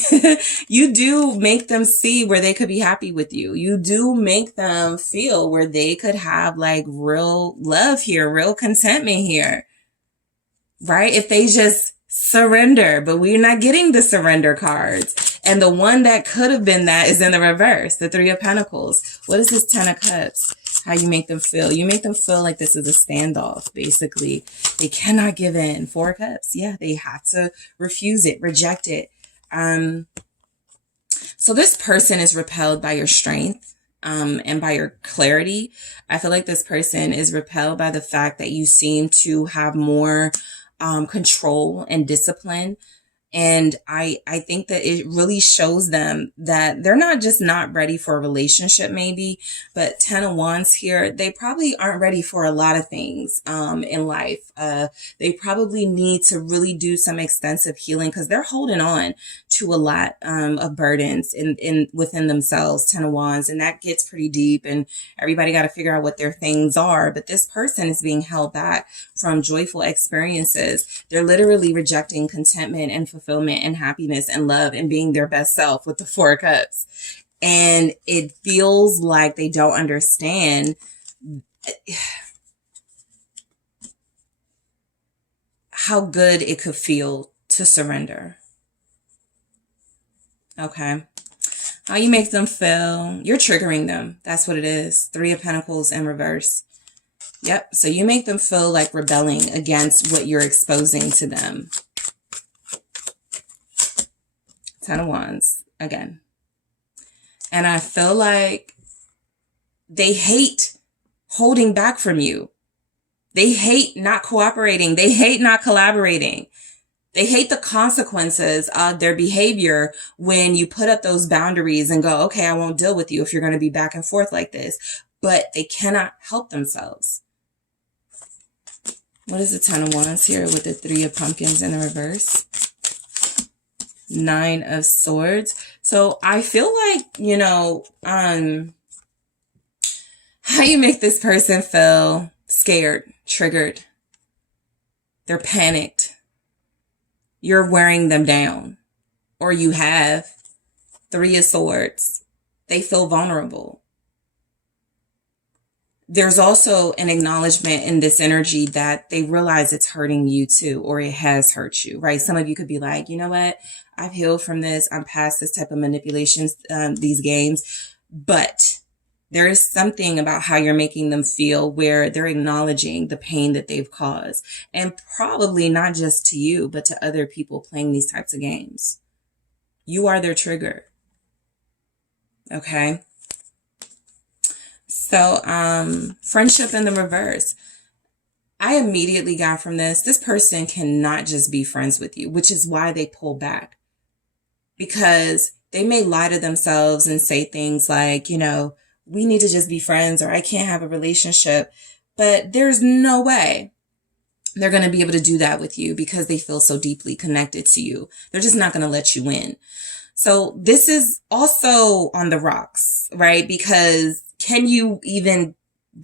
You do make them see where they could be happy with you. You do make them feel where they could have like real love here, real contentment here. Right? If they just surrender, but we're not getting the surrender cards. And the one that could have been that is in the reverse, the Three of Pentacles. What is this 10 of Cups? How you make them feel? You make them feel like this is a standoff, basically. They cannot give in. 4 of Cups. Yeah, they have to refuse it, reject it. So this person is repelled by your strength and by your clarity. I feel like this person is repelled by the fact that you seem to have more control and discipline. And I think that it really shows them that they're not just not ready for a relationship maybe, but 10 of Wands here, they probably aren't ready for a lot of things in life. They probably need to really do some extensive healing because they're holding on to a lot of burdens within themselves, 10 of Wands, and that gets pretty deep and everybody got to figure out what their things are. But this person is being held back from joyful experiences. They're literally rejecting contentment and fulfillment and happiness and love and being their best self with the 4 of Cups. And it feels like they don't understand how good it could feel to surrender. Okay. How you make them feel. You're triggering them. That's what it is. 3 of Pentacles in reverse. Yep. So you make them feel like rebelling against what you're exposing to them. 10 of Wands again. And I feel like they hate holding back from you. They hate not cooperating. They hate not collaborating. They hate the consequences of their behavior when you put up those boundaries and go, okay, I won't deal with you if you're going to be back and forth like this. But they cannot help themselves. What is the 10 of Wands here with the 3 of Pumpkins in the reverse? 9 of Swords. So I feel like, how you make this person feel scared, triggered. They're panicked. You're wearing them down. Or you have 3 of Swords. They feel vulnerable. There's also an acknowledgement in this energy that they realize it's hurting you too, or it has hurt you, right? Some of you could be like, you know what? I've healed from this. I'm past this type of manipulations, these games. But there is something about how you're making them feel where they're acknowledging the pain that they've caused. And probably not just to you, but to other people playing these types of games. You are their trigger. Okay? So, friendship in the reverse. I immediately got from this person cannot just be friends with you, which is why they pull back. Because they may lie to themselves and say things like, you know, we need to just be friends, or I can't have a relationship. But there's no way they're going to be able to do that with you because they feel so deeply connected to you. They're just not going to let you in. So this is also on the rocks, right? Because can you even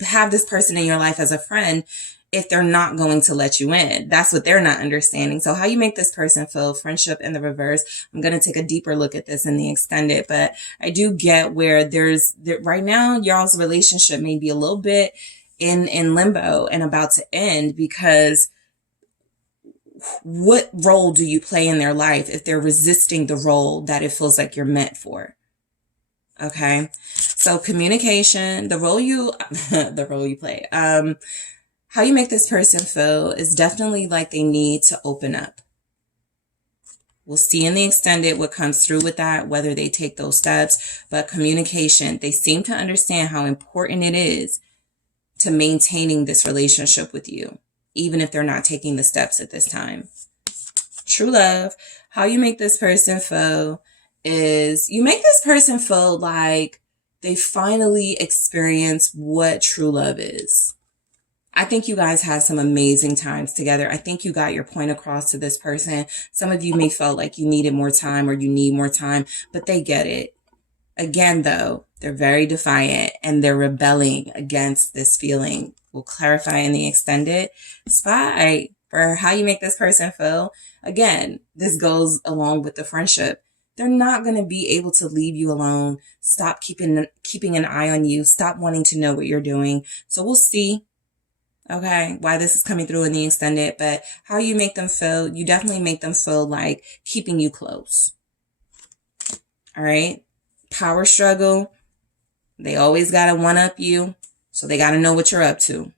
have this person in your life as a friend if they're not going to let you in? That's what they're not understanding. So how you make this person feel, friendship in the reverse. I'm going to take a deeper look at this in the extended, but I do get where right now, y'all's relationship may be a little bit in limbo and about to end, because what role do you play in their life if they're resisting the role that it feels like you're meant for? Okay. So communication, the role you play, how you make this person feel is definitely like they need to open up. We'll see in the extended what comes through with that, whether they take those steps. But communication, they seem to understand how important it is to maintaining this relationship with you, even if they're not taking the steps at this time. True love, how you make this person feel is you make this person feel like they finally experience what true love is. I think you guys had some amazing times together. I think you got your point across to this person. Some of you may felt like you needed more time or you need more time, but they get it. Again, though, they're very defiant and they're rebelling against this feeling. We'll clarify in the extended spot for how you make this person feel. Again, this goes along with the friendship. They're not going to be able to leave you alone. Stop keeping an eye on you. Stop wanting to know what you're doing. So we'll see. Okay, why this is coming through in the extended, but how you make them feel, you definitely make them feel like keeping you close. All right. Power struggle. They always got to one up you. So they got to know what you're up to.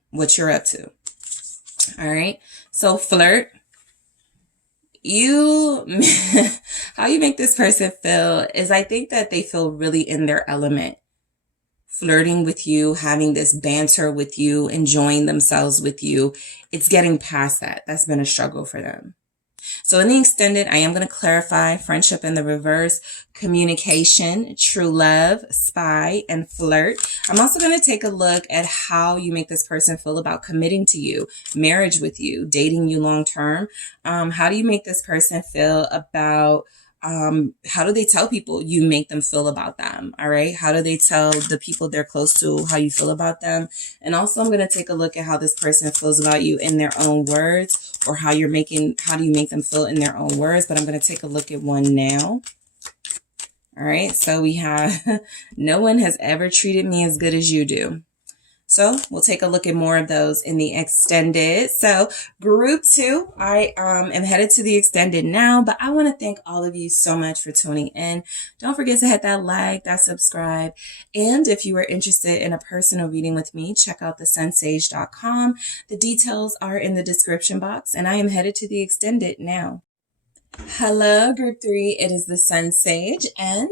All right. So flirt. How you make this person feel is I think that they feel really in their element. Flirting with you, having this banter with you, enjoying themselves with you. It's getting past that. That's been a struggle for them. So in the extended, I am going to clarify friendship in the reverse, communication, true love, spy, and flirt. I'm also going to take a look at how you make this person feel about committing to you, marriage with you, dating you long term. How do you make this person feel about how do they tell people you make them feel about them? All right. How do they tell the people they're close to how you feel about them? And also I'm going to take a look at how this person feels about you in their own words, or how do you make them feel in their own words? But I'm going to take a look at one now. All right. So we have, no one has ever treated me as good as you do. So we'll take a look at more of those in the extended. So group 2, I am headed to the extended now, but I want to thank all of you so much for tuning in. Don't forget to hit that like, that subscribe. And if you are interested in a personal reading with me, check out TheSunSage.com. The details are in the description box, and I am headed to the extended now. Hello, group 3. It is the SunSage, and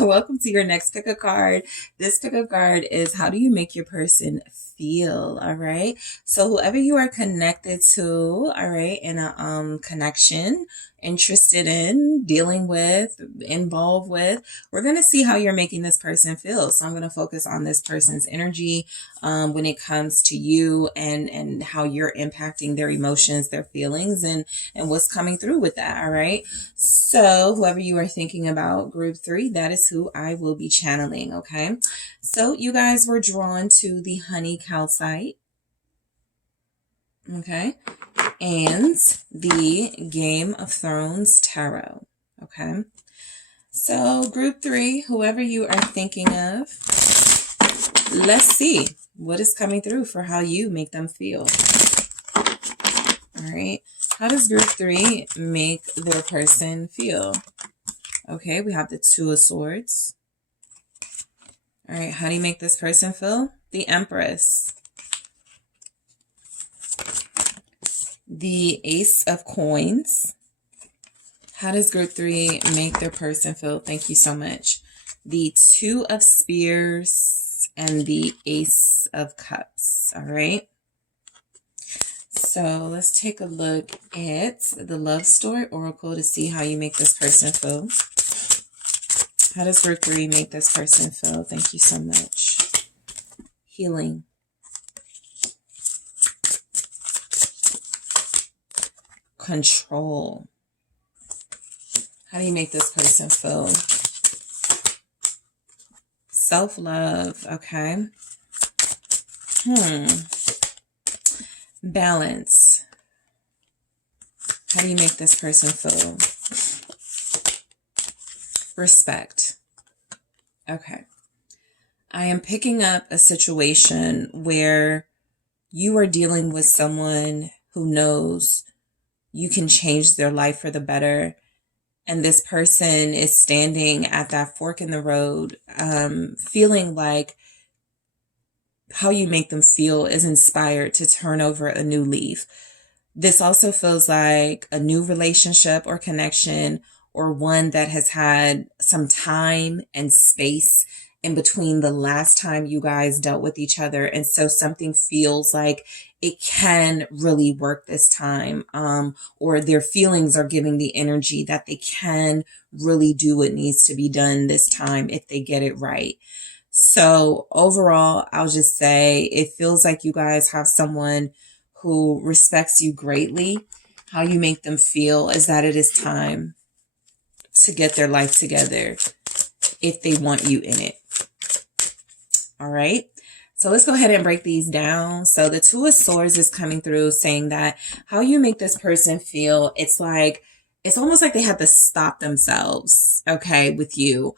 welcome to your next pick a card. This pick a card is how do you make your person feel? All right. So whoever you are connected to, all right, in a connection, interested in, dealing with, involved with, we're going to see how you're making this person feel. So I'm going to focus on this person's energy when it comes to you, and how you're impacting their emotions, their feelings, and what's coming through with that. All right. So whoever you are thinking about, group 3, that is who I will be channeling. Okay. So you guys were drawn to the honey calcite. Okay. And the Game of Thrones tarot. Okay. So group 3, whoever you are thinking of, let's see what is coming through for how you make them feel. All right. How does group 3 make their person feel? Okay. We have the 2 of Swords. All right. How do you make this person feel? The Empress. The Ace of Coins. How does group 3 make their person feel? Thank you so much. The 2 of Spears and the Ace of Cups. All right. So let's take a look at the love story oracle to see how you make this person feel. How does Root 3 make this person feel? Thank you so much. Healing. Control. How do you make this person feel? Self-love. Okay. Balance. How do you make this person feel? Respect. Okay. I am picking up a situation where you are dealing with someone who knows you can change their life for the better. And this person is standing at that fork in the road, feeling like how you make them feel is inspired to turn over a new leaf. This also feels like a new relationship or connection, or one that has had some time and space in between the last time you guys dealt with each other. And so something feels like it can really work this time, or their feelings are giving the energy that they can really do what needs to be done this time if they get it right. So overall, I'll just say it feels like you guys have someone who respects you greatly. How you make them feel is that it is time to get their life together if they want you in it. All right. So let's go ahead and break these down. So the Two of Swords is coming through saying that how you make this person feel, it's almost like they have to stop themselves, okay, with you.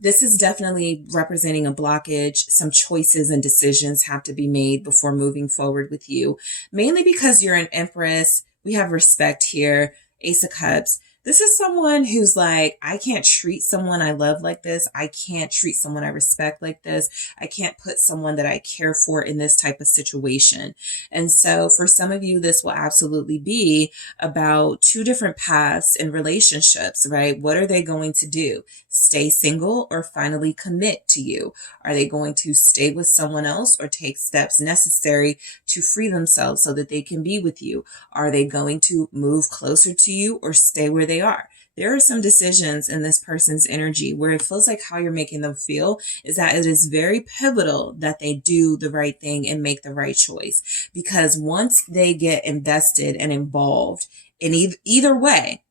This is definitely representing a blockage. Some choices and decisions have to be made before moving forward with you, mainly because you're an Empress. We have respect here. Ace of Cups. This is someone who's like, I can't treat someone I love like this. I can't treat someone I respect like this. I can't put someone that I care for in this type of situation. And so for some of you, this will absolutely be about two different paths in relationships, right? What are they going to do? Stay single or finally commit to you? Are they going to stay with someone else or take steps necessary to free themselves so that they can be with you? Are they going to move closer to you or stay where they are? There are some decisions in this person's energy where it feels like how you're making them feel is that it is very pivotal that they do the right thing and make the right choice. Because once they get invested and involved in either way,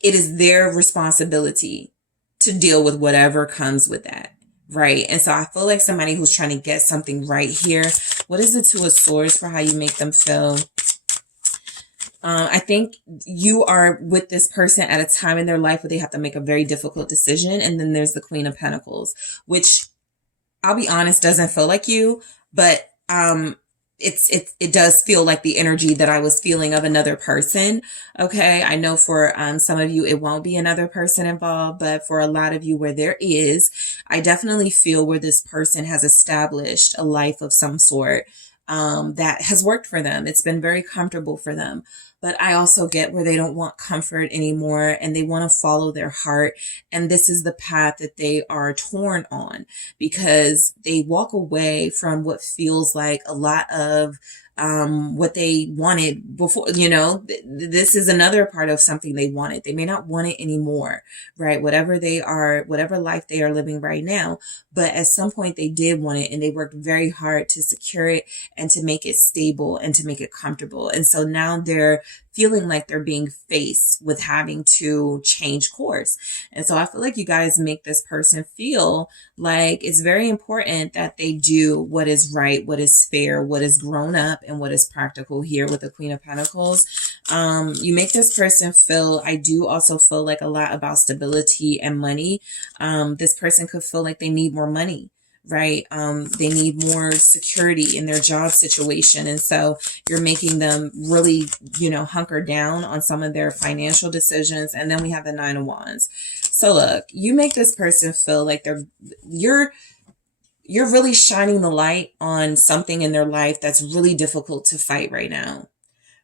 it is their responsibility to deal with whatever comes with that. Right. And so I feel like somebody who's trying to get something right here. What is the Two of Swords for how you make them feel? I think you are with this person at a time in their life where they have to make a very difficult decision. And then there's the Queen of Pentacles, which I'll be honest, doesn't feel like you, but it does feel like the energy that I was feeling of another person. Okay. I know for some of you, it won't be another person involved, but for a lot of you where there is, I definitely feel where this person has established a life of some sort that has worked for them. It's been very comfortable for them. But I also get where they don't want comfort anymore and they want to follow their heart. And this is the path that they are torn on because they walk away from what feels like a lot of what they wanted before. This is another part of something they wanted. They may not want it anymore, right? Whatever life they are living right now. But at some point they did want it and they worked very hard to secure it and to make it stable and to make it comfortable. And so now they're feeling like they're being faced with having to change course. And so I feel like you guys make this person feel like it's very important that they do what is right, what is fair, what is grown up, and what is practical here with the Queen of Pentacles. You make this person feel, I do also feel like a lot about stability and money. This person could feel like they need more money. Right? They need more security in their job situation. And so you're making them really, hunker down on some of their financial decisions. And then we have the Nine of Wands. So look, you make this person feel like you're really shining the light on something in their life that's really difficult to fight right now.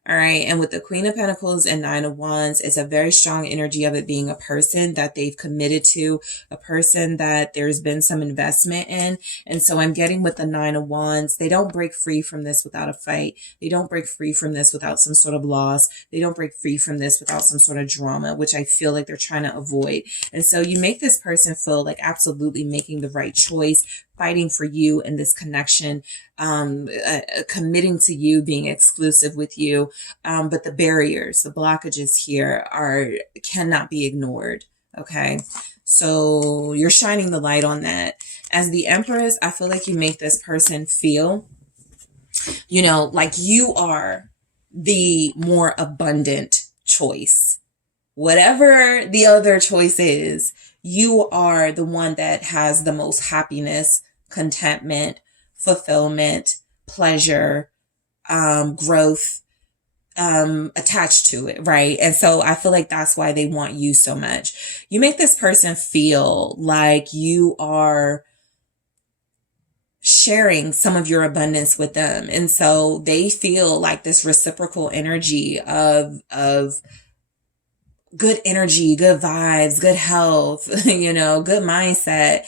All right. And with the Queen of Pentacles and Nine of Wands, it's a very strong energy of it being a person that they've committed to, a person that there's been some investment in. And so I'm getting with the Nine of Wands, they don't break free from this without a fight. They don't break free from this without some sort of loss. They don't break free from this without some sort of drama, which I feel like they're trying to avoid. And so you make this person feel like absolutely making the right choice, fighting for you in this connection, committing to you, being exclusive with you. But the barriers, the blockages here cannot be ignored. Okay. So you're shining the light on that. As the Empress, I feel like you make this person feel, like you are the more abundant choice. Whatever the other choice is, you are the one that has the most happiness, contentment, fulfillment, pleasure, growth, attached to it, right? And so I feel like that's why they want you so much. You make this person feel like you are sharing some of your abundance with them. And so they feel like this reciprocal energy of good energy, good vibes, good health, good mindset,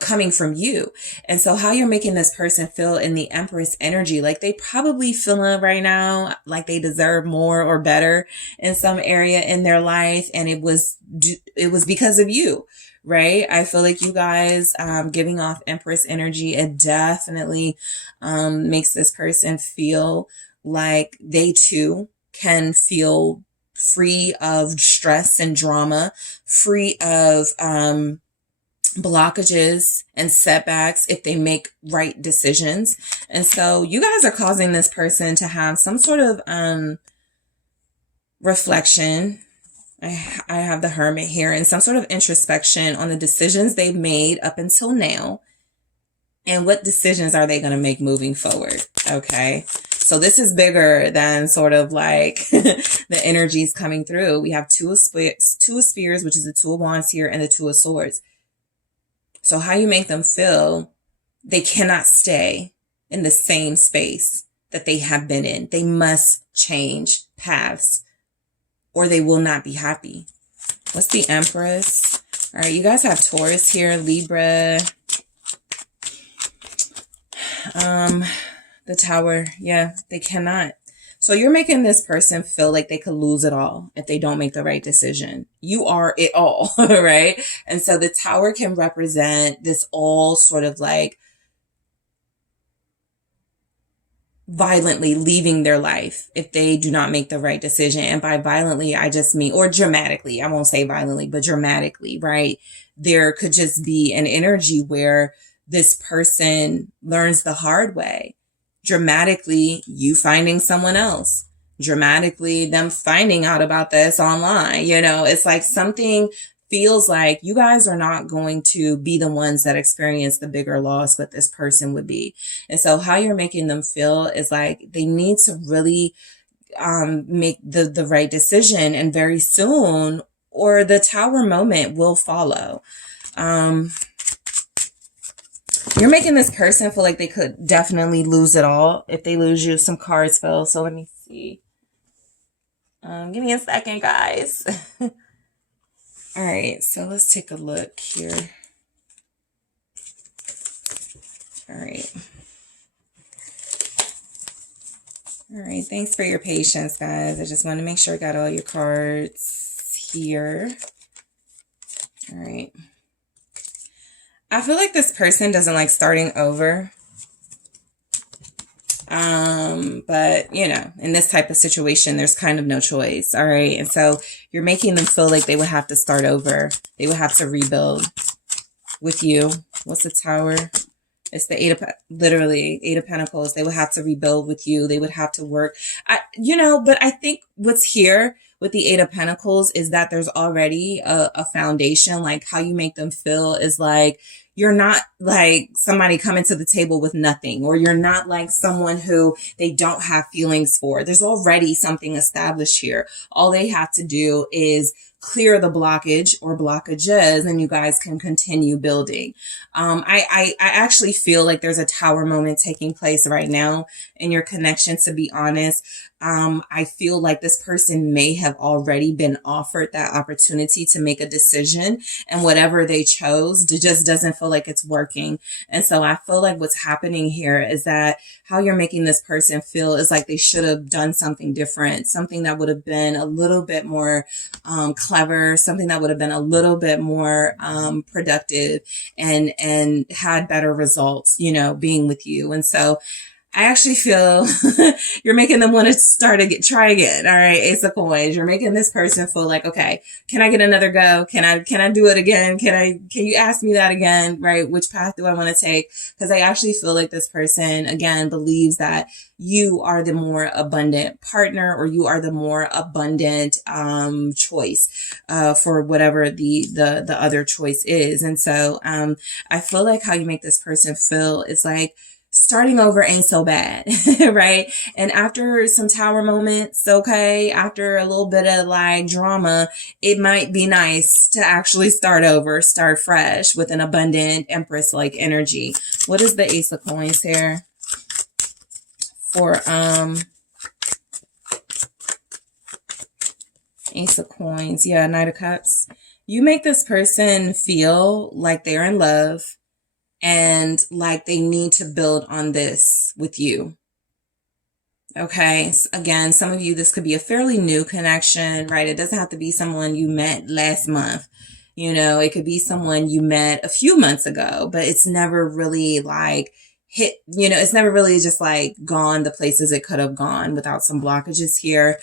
coming from you. And so how you're making this person feel in the Empress energy, like they probably feeling right now like they deserve more or better in some area in their life. And it was because of you, right? I feel like you guys, giving off Empress energy, it definitely, makes this person feel like they too can feel free of stress and drama, free of blockages and setbacks if they make right decisions. And so you guys are causing this person to have some sort of reflection. I have the Hermit here, and some sort of introspection on the decisions they've made up until now. And what decisions are they going to make moving forward? Okay. So this is bigger than sort of like the energies coming through. We have two of Spears, which is the Two of Wands here, and the Two of Swords. So how you make them feel, they cannot stay in the same space that they have been in. They must change paths or they will not be happy. What's the Empress? All right, you guys have Taurus here, Libra, the Tower. Yeah, they cannot. So you're making this person feel like they could lose it all if they don't make the right decision. You are it all, right? And so the Tower can represent this all sort of like violently leaving their life if they do not make the right decision. And by violently, I just mean, or dramatically, I won't say violently, but dramatically, right? There could just be an energy where this person learns the hard way. Dramatically, you finding someone else. Dramatically, them finding out about this online. It's like something feels like you guys are not going to be the ones that experience the bigger loss, but this person would be. And so how you're making them feel is like they need to really make the right decision, and very soon, or the Tower moment will follow. You're making this person feel like they could definitely lose it all if they lose you. Some cards fell. So let me see. Give me a second, guys. All right. So let's take a look here. All right. All right. Thanks for your patience, guys. I just want to make sure I got all your cards here. All right. I feel like this person doesn't like starting over. But in this type of situation, there's kind of no choice. All right. And so you're making them feel like they would have to start over. They would have to rebuild with you. What's the Tower? It's the Eight of Pentacles. They would have to rebuild with you. They would have to work. But I think what's here with the Eight of Pentacles is that there's already a foundation. Like how you make them feel is like, you're not like somebody coming to the table with nothing, or you're not like someone who they don't have feelings for. There's already something established here. All they have to do is clear the blockage or blockages, and you guys can continue building. I actually feel like there's a tower moment taking place right now in your connection, to be honest. I feel like this person may have already been offered that opportunity to make a decision, and whatever they chose just doesn't feel like it's working. And so I feel like what's happening here is that how you're making this person feel is like they should have done something different, something that would have been a little bit more clever, something that would have been a little bit more productive, and had better results, being with you. And so I actually feel you're making them want to try again. All right. Ace of Coins. You're making this person feel like, okay, can I get another go? Can I do it again? Can you ask me that again? Right. Which path do I want to take? Because I actually feel like this person, again, believes that you are the more abundant partner, or you are the more abundant, choice, for whatever the other choice is. And so, I feel like how you make this person feel is like, starting over ain't so bad, right? And after some tower moments, okay, after a little bit of like drama, it might be nice to actually start over, start fresh with an abundant Empress-like energy. What is the Ace of Coins here for Ace of Coins? Yeah, Knight of Cups. You make this person feel like they're in love, and like they need to build on this with you. Okay. Again, some of you, this could be a fairly new connection, right? It doesn't have to be someone you met last month. It could be someone you met a few months ago, but it's never really like hit, it's never really just like gone the places it could have gone without some blockages here.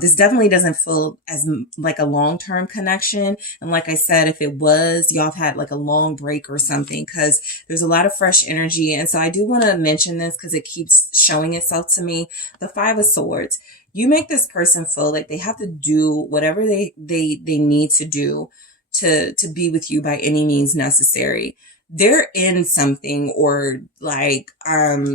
This definitely doesn't feel as like a long-term connection. And like I said, if it was, y'all have had like a long break or something, because there's a lot of fresh energy. And so I do want to mention this because it keeps showing itself to me. The Five of Swords. You make this person feel like they have to do whatever they need to do to be with you by any means necessary. They're in something, or like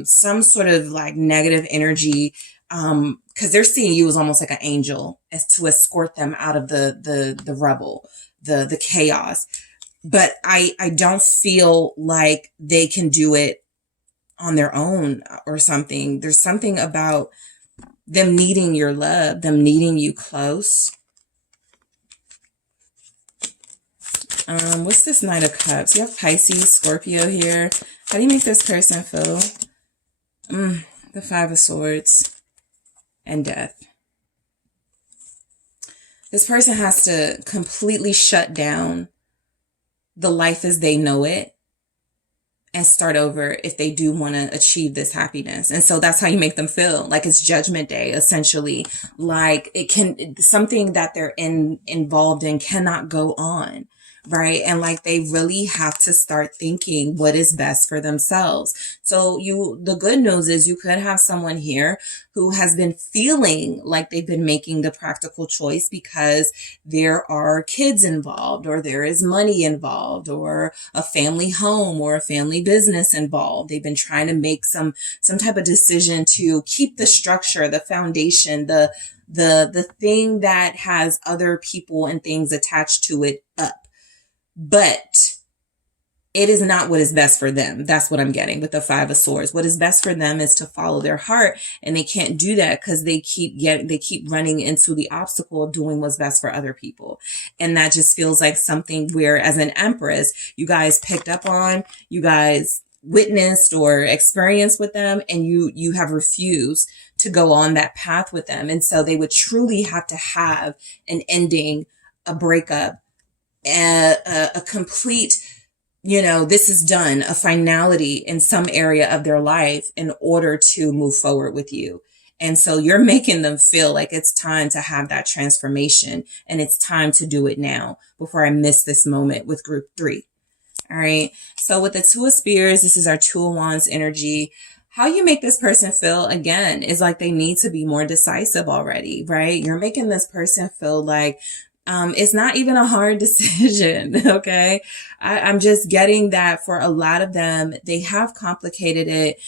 some sort of like negative energy, because they're seeing you as almost like an angel, as to escort them out of the rubble, the chaos. But I don't feel like they can do it on their own or something. There's something about them needing your love, them needing you close. What's this Knight of Cups? You have Pisces, Scorpio here. How do you make this person feel? The Five of Swords and Death. This person has to completely shut down the life as they know it and start over if they do want to achieve this happiness. And so that's how you make them feel. Like it's Judgment Day, essentially. Like something that they're involved in cannot go on. Right. And like they really have to start thinking what is best for themselves. So the good news is you could have someone here who has been feeling like they've been making the practical choice because there are kids involved, or there is money involved, or a family home or a family business involved. They've been trying to make some type of decision to keep the structure, the foundation, the thing that has other people and things attached to it up. But it is not what is best for them. That's what I'm getting with the Five of Swords. What is best for them is to follow their heart, and they can't do that because they keep running into the obstacle of doing what's best for other people. And that just feels like something where, as an Empress, you guys picked up on, you guys witnessed or experienced with them, and you have refused to go on that path with them. And so they would truly have to have an ending, a breakup, a complete, this is done, a finality in some area of their life in order to move forward with you. And so you're making them feel like it's time to have that transformation, and it's time to do it now before I miss this moment with group 3. All right. So with the Two of Spears, this is our Two of Wands energy. How you make this person feel, again, is like they need to be more decisive already, right? You're making this person feel like It's not even a hard decision. Okay. I'm just getting that for a lot of them, they have complicated it,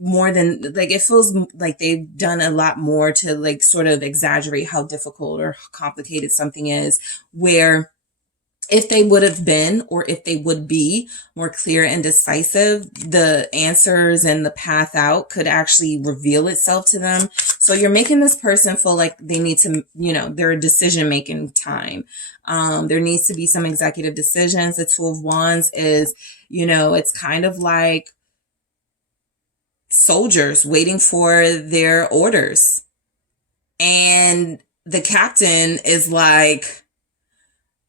more than like, it feels like they've done a lot more to like sort of exaggerate how difficult or complicated something is, where if they would have been, or if they would be more clear and decisive, the answers and the path out could actually reveal itself to them. So you're making this person feel like they need to, they're a decision-making time. There needs to be some executive decisions. The Two of Wands is, it's kind of like soldiers waiting for their orders. And the captain is like,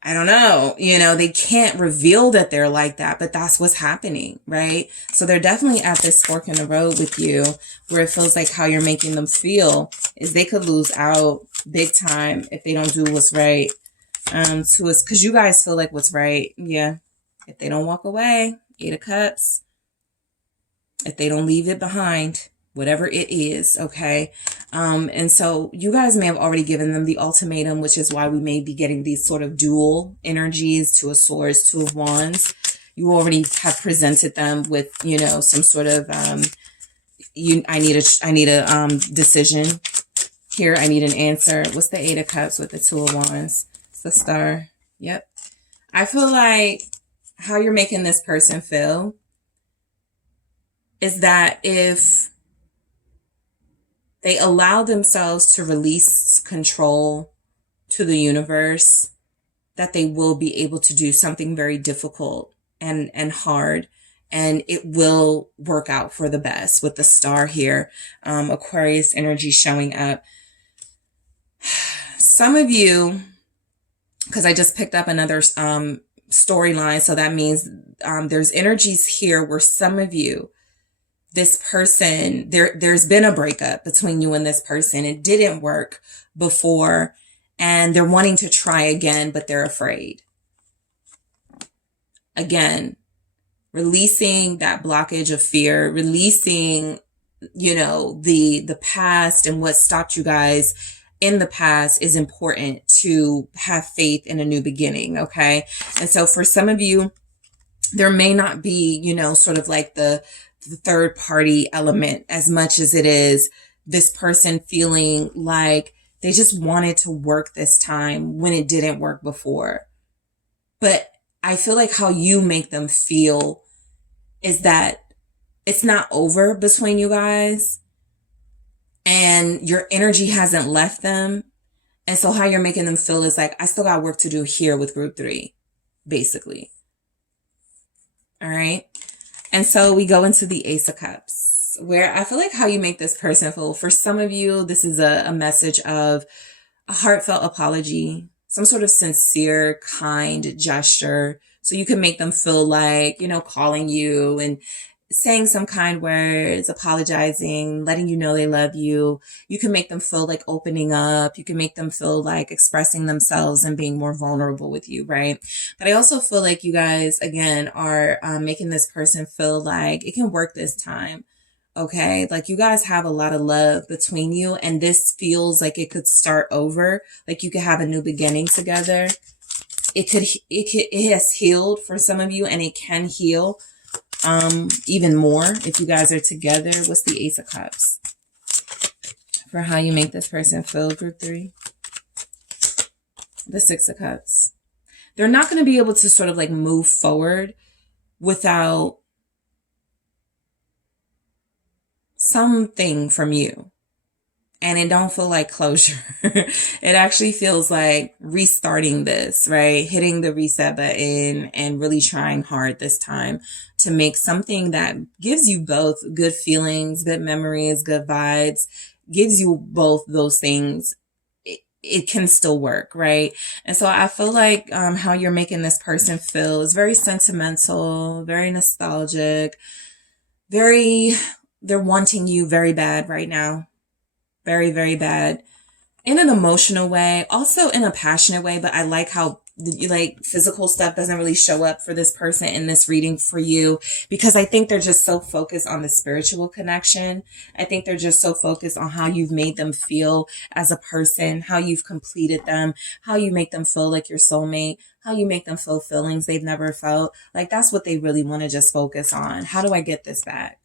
I don't know, they can't reveal that they're like that, but that's what's happening, right? So they're definitely at this fork in the road with you, where it feels like how you're making them feel is they could lose out big time if they don't do what's right, to us, because you guys feel like what's right. Yeah. If they don't walk away, 8 of Cups, if they don't leave it behind, whatever it is, okay? And so you guys may have already given them the ultimatum, which is why we may be getting these sort of dual energies, Two of Swords, Two of Wands. You already have presented them with, some sort of, I need a decision here. I need an answer. What's the 8 of Cups with the Two of Wands? It's the Star. Yep. I feel like how you're making this person feel is that if they allow themselves to release control to the universe, that they will be able to do something very difficult and hard, and it will work out for the best with the Star here. Aquarius energy showing up. Some of you, because I just picked up another storyline, so that means there's energies here where some of you, this person, there's been a breakup between you and this person. It didn't work before, and they're wanting to try again, but they're afraid. Again, releasing that blockage of fear, releasing, the past and what stopped you guys in the past is important to have faith in a new beginning. Okay. And so for some of you, there may not be, sort of like the third party element as much as it is this person feeling like they just wanted to work this time when it didn't work before. But I feel like how you make them feel is that it's not over between you guys and your energy hasn't left them. And so how you're making them feel is like, I still got work to do here with group 3, basically. All right. And so we go into the Ace of Cups, where I feel like how you make this person feel. For some of you, this is a message of a heartfelt apology, some sort of sincere, kind gesture. So you can make them feel like, calling you and saying some kind words, apologizing, letting you know they love you. You can make them feel like opening up. You can make them feel like expressing themselves and being more vulnerable with you, right? But I also feel like you guys, again, are making this person feel like it can work this time. Okay. Like you guys have a lot of love between you, and this feels like it could start over. Like you could have a new beginning together. It has healed for some of you, and it can heal even more if you guys are together. What's the Ace of Cups for how you make this person feel, group 3? The 6 of Cups. They're not going to be able to sort of like move forward without something from you. And it don't feel like closure. It actually feels like restarting this, right? Hitting the reset button and really trying hard this time to make something that gives you both good feelings, good memories, good vibes, gives you both those things. It can still work, right? And so I feel like how you're making this person feel is very sentimental, very nostalgic, they're wanting you very bad right now. Very, very bad in an emotional way, also in a passionate way. But I like how like physical stuff doesn't really show up for this person in this reading for you, because I think they're just so focused on the spiritual connection. I think they're just so focused on how you've made them feel as a person, how you've completed them, how you make them feel like your soulmate, how you make them feel feelings they've never felt. Like that's what they really want to just focus on. How do I get this back?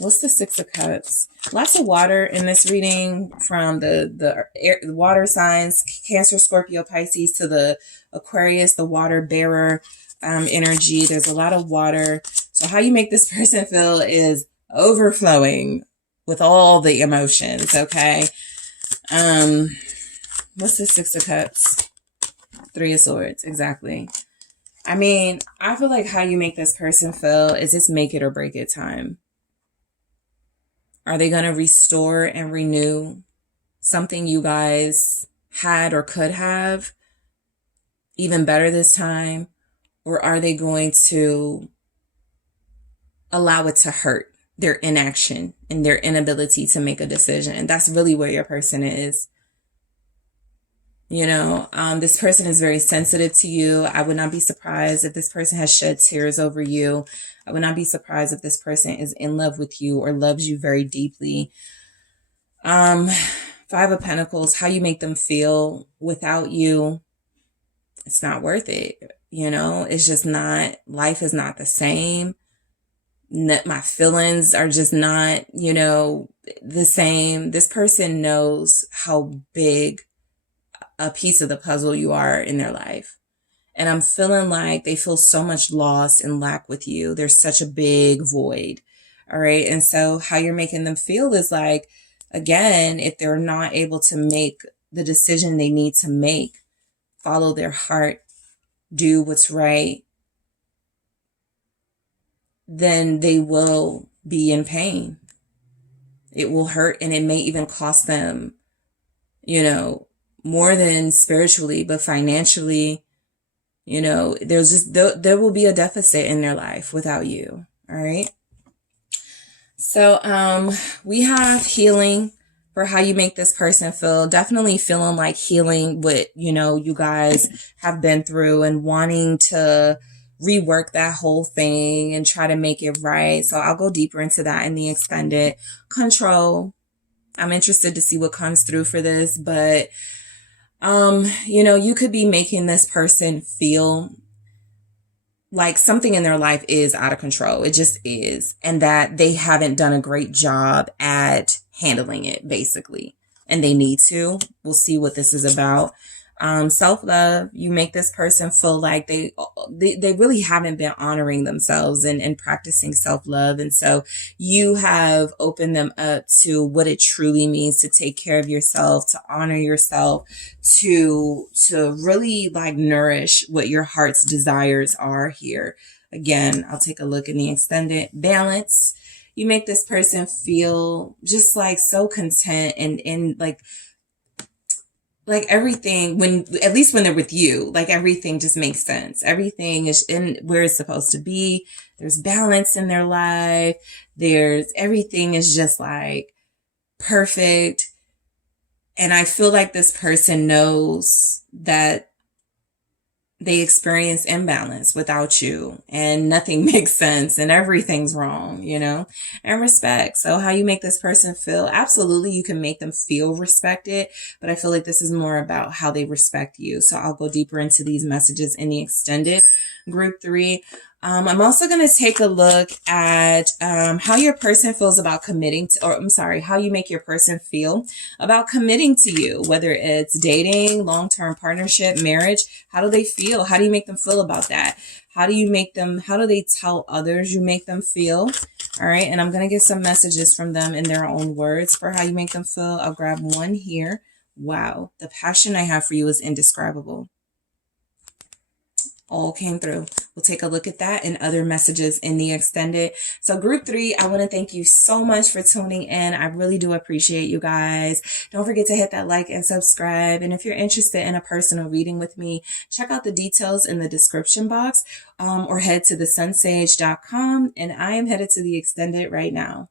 What's the Six of Cups? Lots of water in this reading, from the water signs, Cancer, Scorpio, Pisces, to the Aquarius, the water bearer energy. There's a lot of water. So how you make this person feel is overflowing with all the emotions, okay? What's the Six of Cups? Three of Swords, exactly. I mean, I feel like how you make this person feel is it's make it or break it time. Are they going to restore and renew something you guys had or could have even better this time? Or are they going to allow it to hurt their inaction and their inability to make a decision? And that's really where your person is. You know, this person is very sensitive to you. I would not be surprised if this person has shed tears over you. I would not be surprised if this person is in love with you or loves you very deeply. Five of Pentacles, how you make them feel without you, it's not worth it. You know, it's just not, life is not the same. My feelings are just not, you know, the same. This person knows how big a piece of the puzzle you are in their life. And I'm feeling like they feel so much loss and lack with you. There's such a big void. All right. And so how you're making them feel is like, again, if they're not able to make the decision they need to make, follow their heart, do what's right, then they will be in pain. It will hurt, and it may even cost them, you know, more than spiritually, but financially. You know, there's just, there will be a deficit in their life without you. All right. So, we have healing for how you make this person feel. Definitely feeling like healing what, you know, you guys have been through and wanting to rework that whole thing and try to make it right. So I'll go deeper into that in the extended. Control. I'm interested to see what comes through for this, but you know, you could be making this person feel like something in their life is out of control. It just is. And that they haven't done a great job at handling it, basically. And they need to. We'll see what this is about. Self-love, you make this person feel like they really haven't been honoring themselves and practicing self-love. And so you have opened them up to what it truly means to take care of yourself, to honor yourself, to really like nourish what your heart's desires are here. Again, I'll take a look in the extended. Balance, you make this person feel just like so content and like everything, when, at least when they're with you, like everything just makes sense. Everything is in where it's supposed to be. There's balance in their life. Everything is just like perfect. And I feel like this person knows that they experience imbalance without you and nothing makes sense and everything's wrong, you know, and respect. So how you make this person feel, absolutely, you can make them feel respected, but I feel like this is more about how they respect you. So I'll go deeper into these messages in the extended group 3. I'm also going to take a look at how your person feels about committing to, or I'm sorry, how you make your person feel about committing to you, whether it's dating, long-term partnership, marriage. How do they feel? How do you make them feel about that? How do they tell others you make them feel? All right. And I'm going to get some messages from them in their own words for how you make them feel. I'll grab one here. Wow. The passion I have for you is indescribable. All came through. We'll take a look at that and other messages in the extended. So group 3, I want to thank you so much for tuning in. I really do appreciate you guys. Don't forget to hit that like and subscribe. And if you're interested in a personal reading with me, check out the details in the description box or head to TheSunSage.com. And I am headed to the extended right now.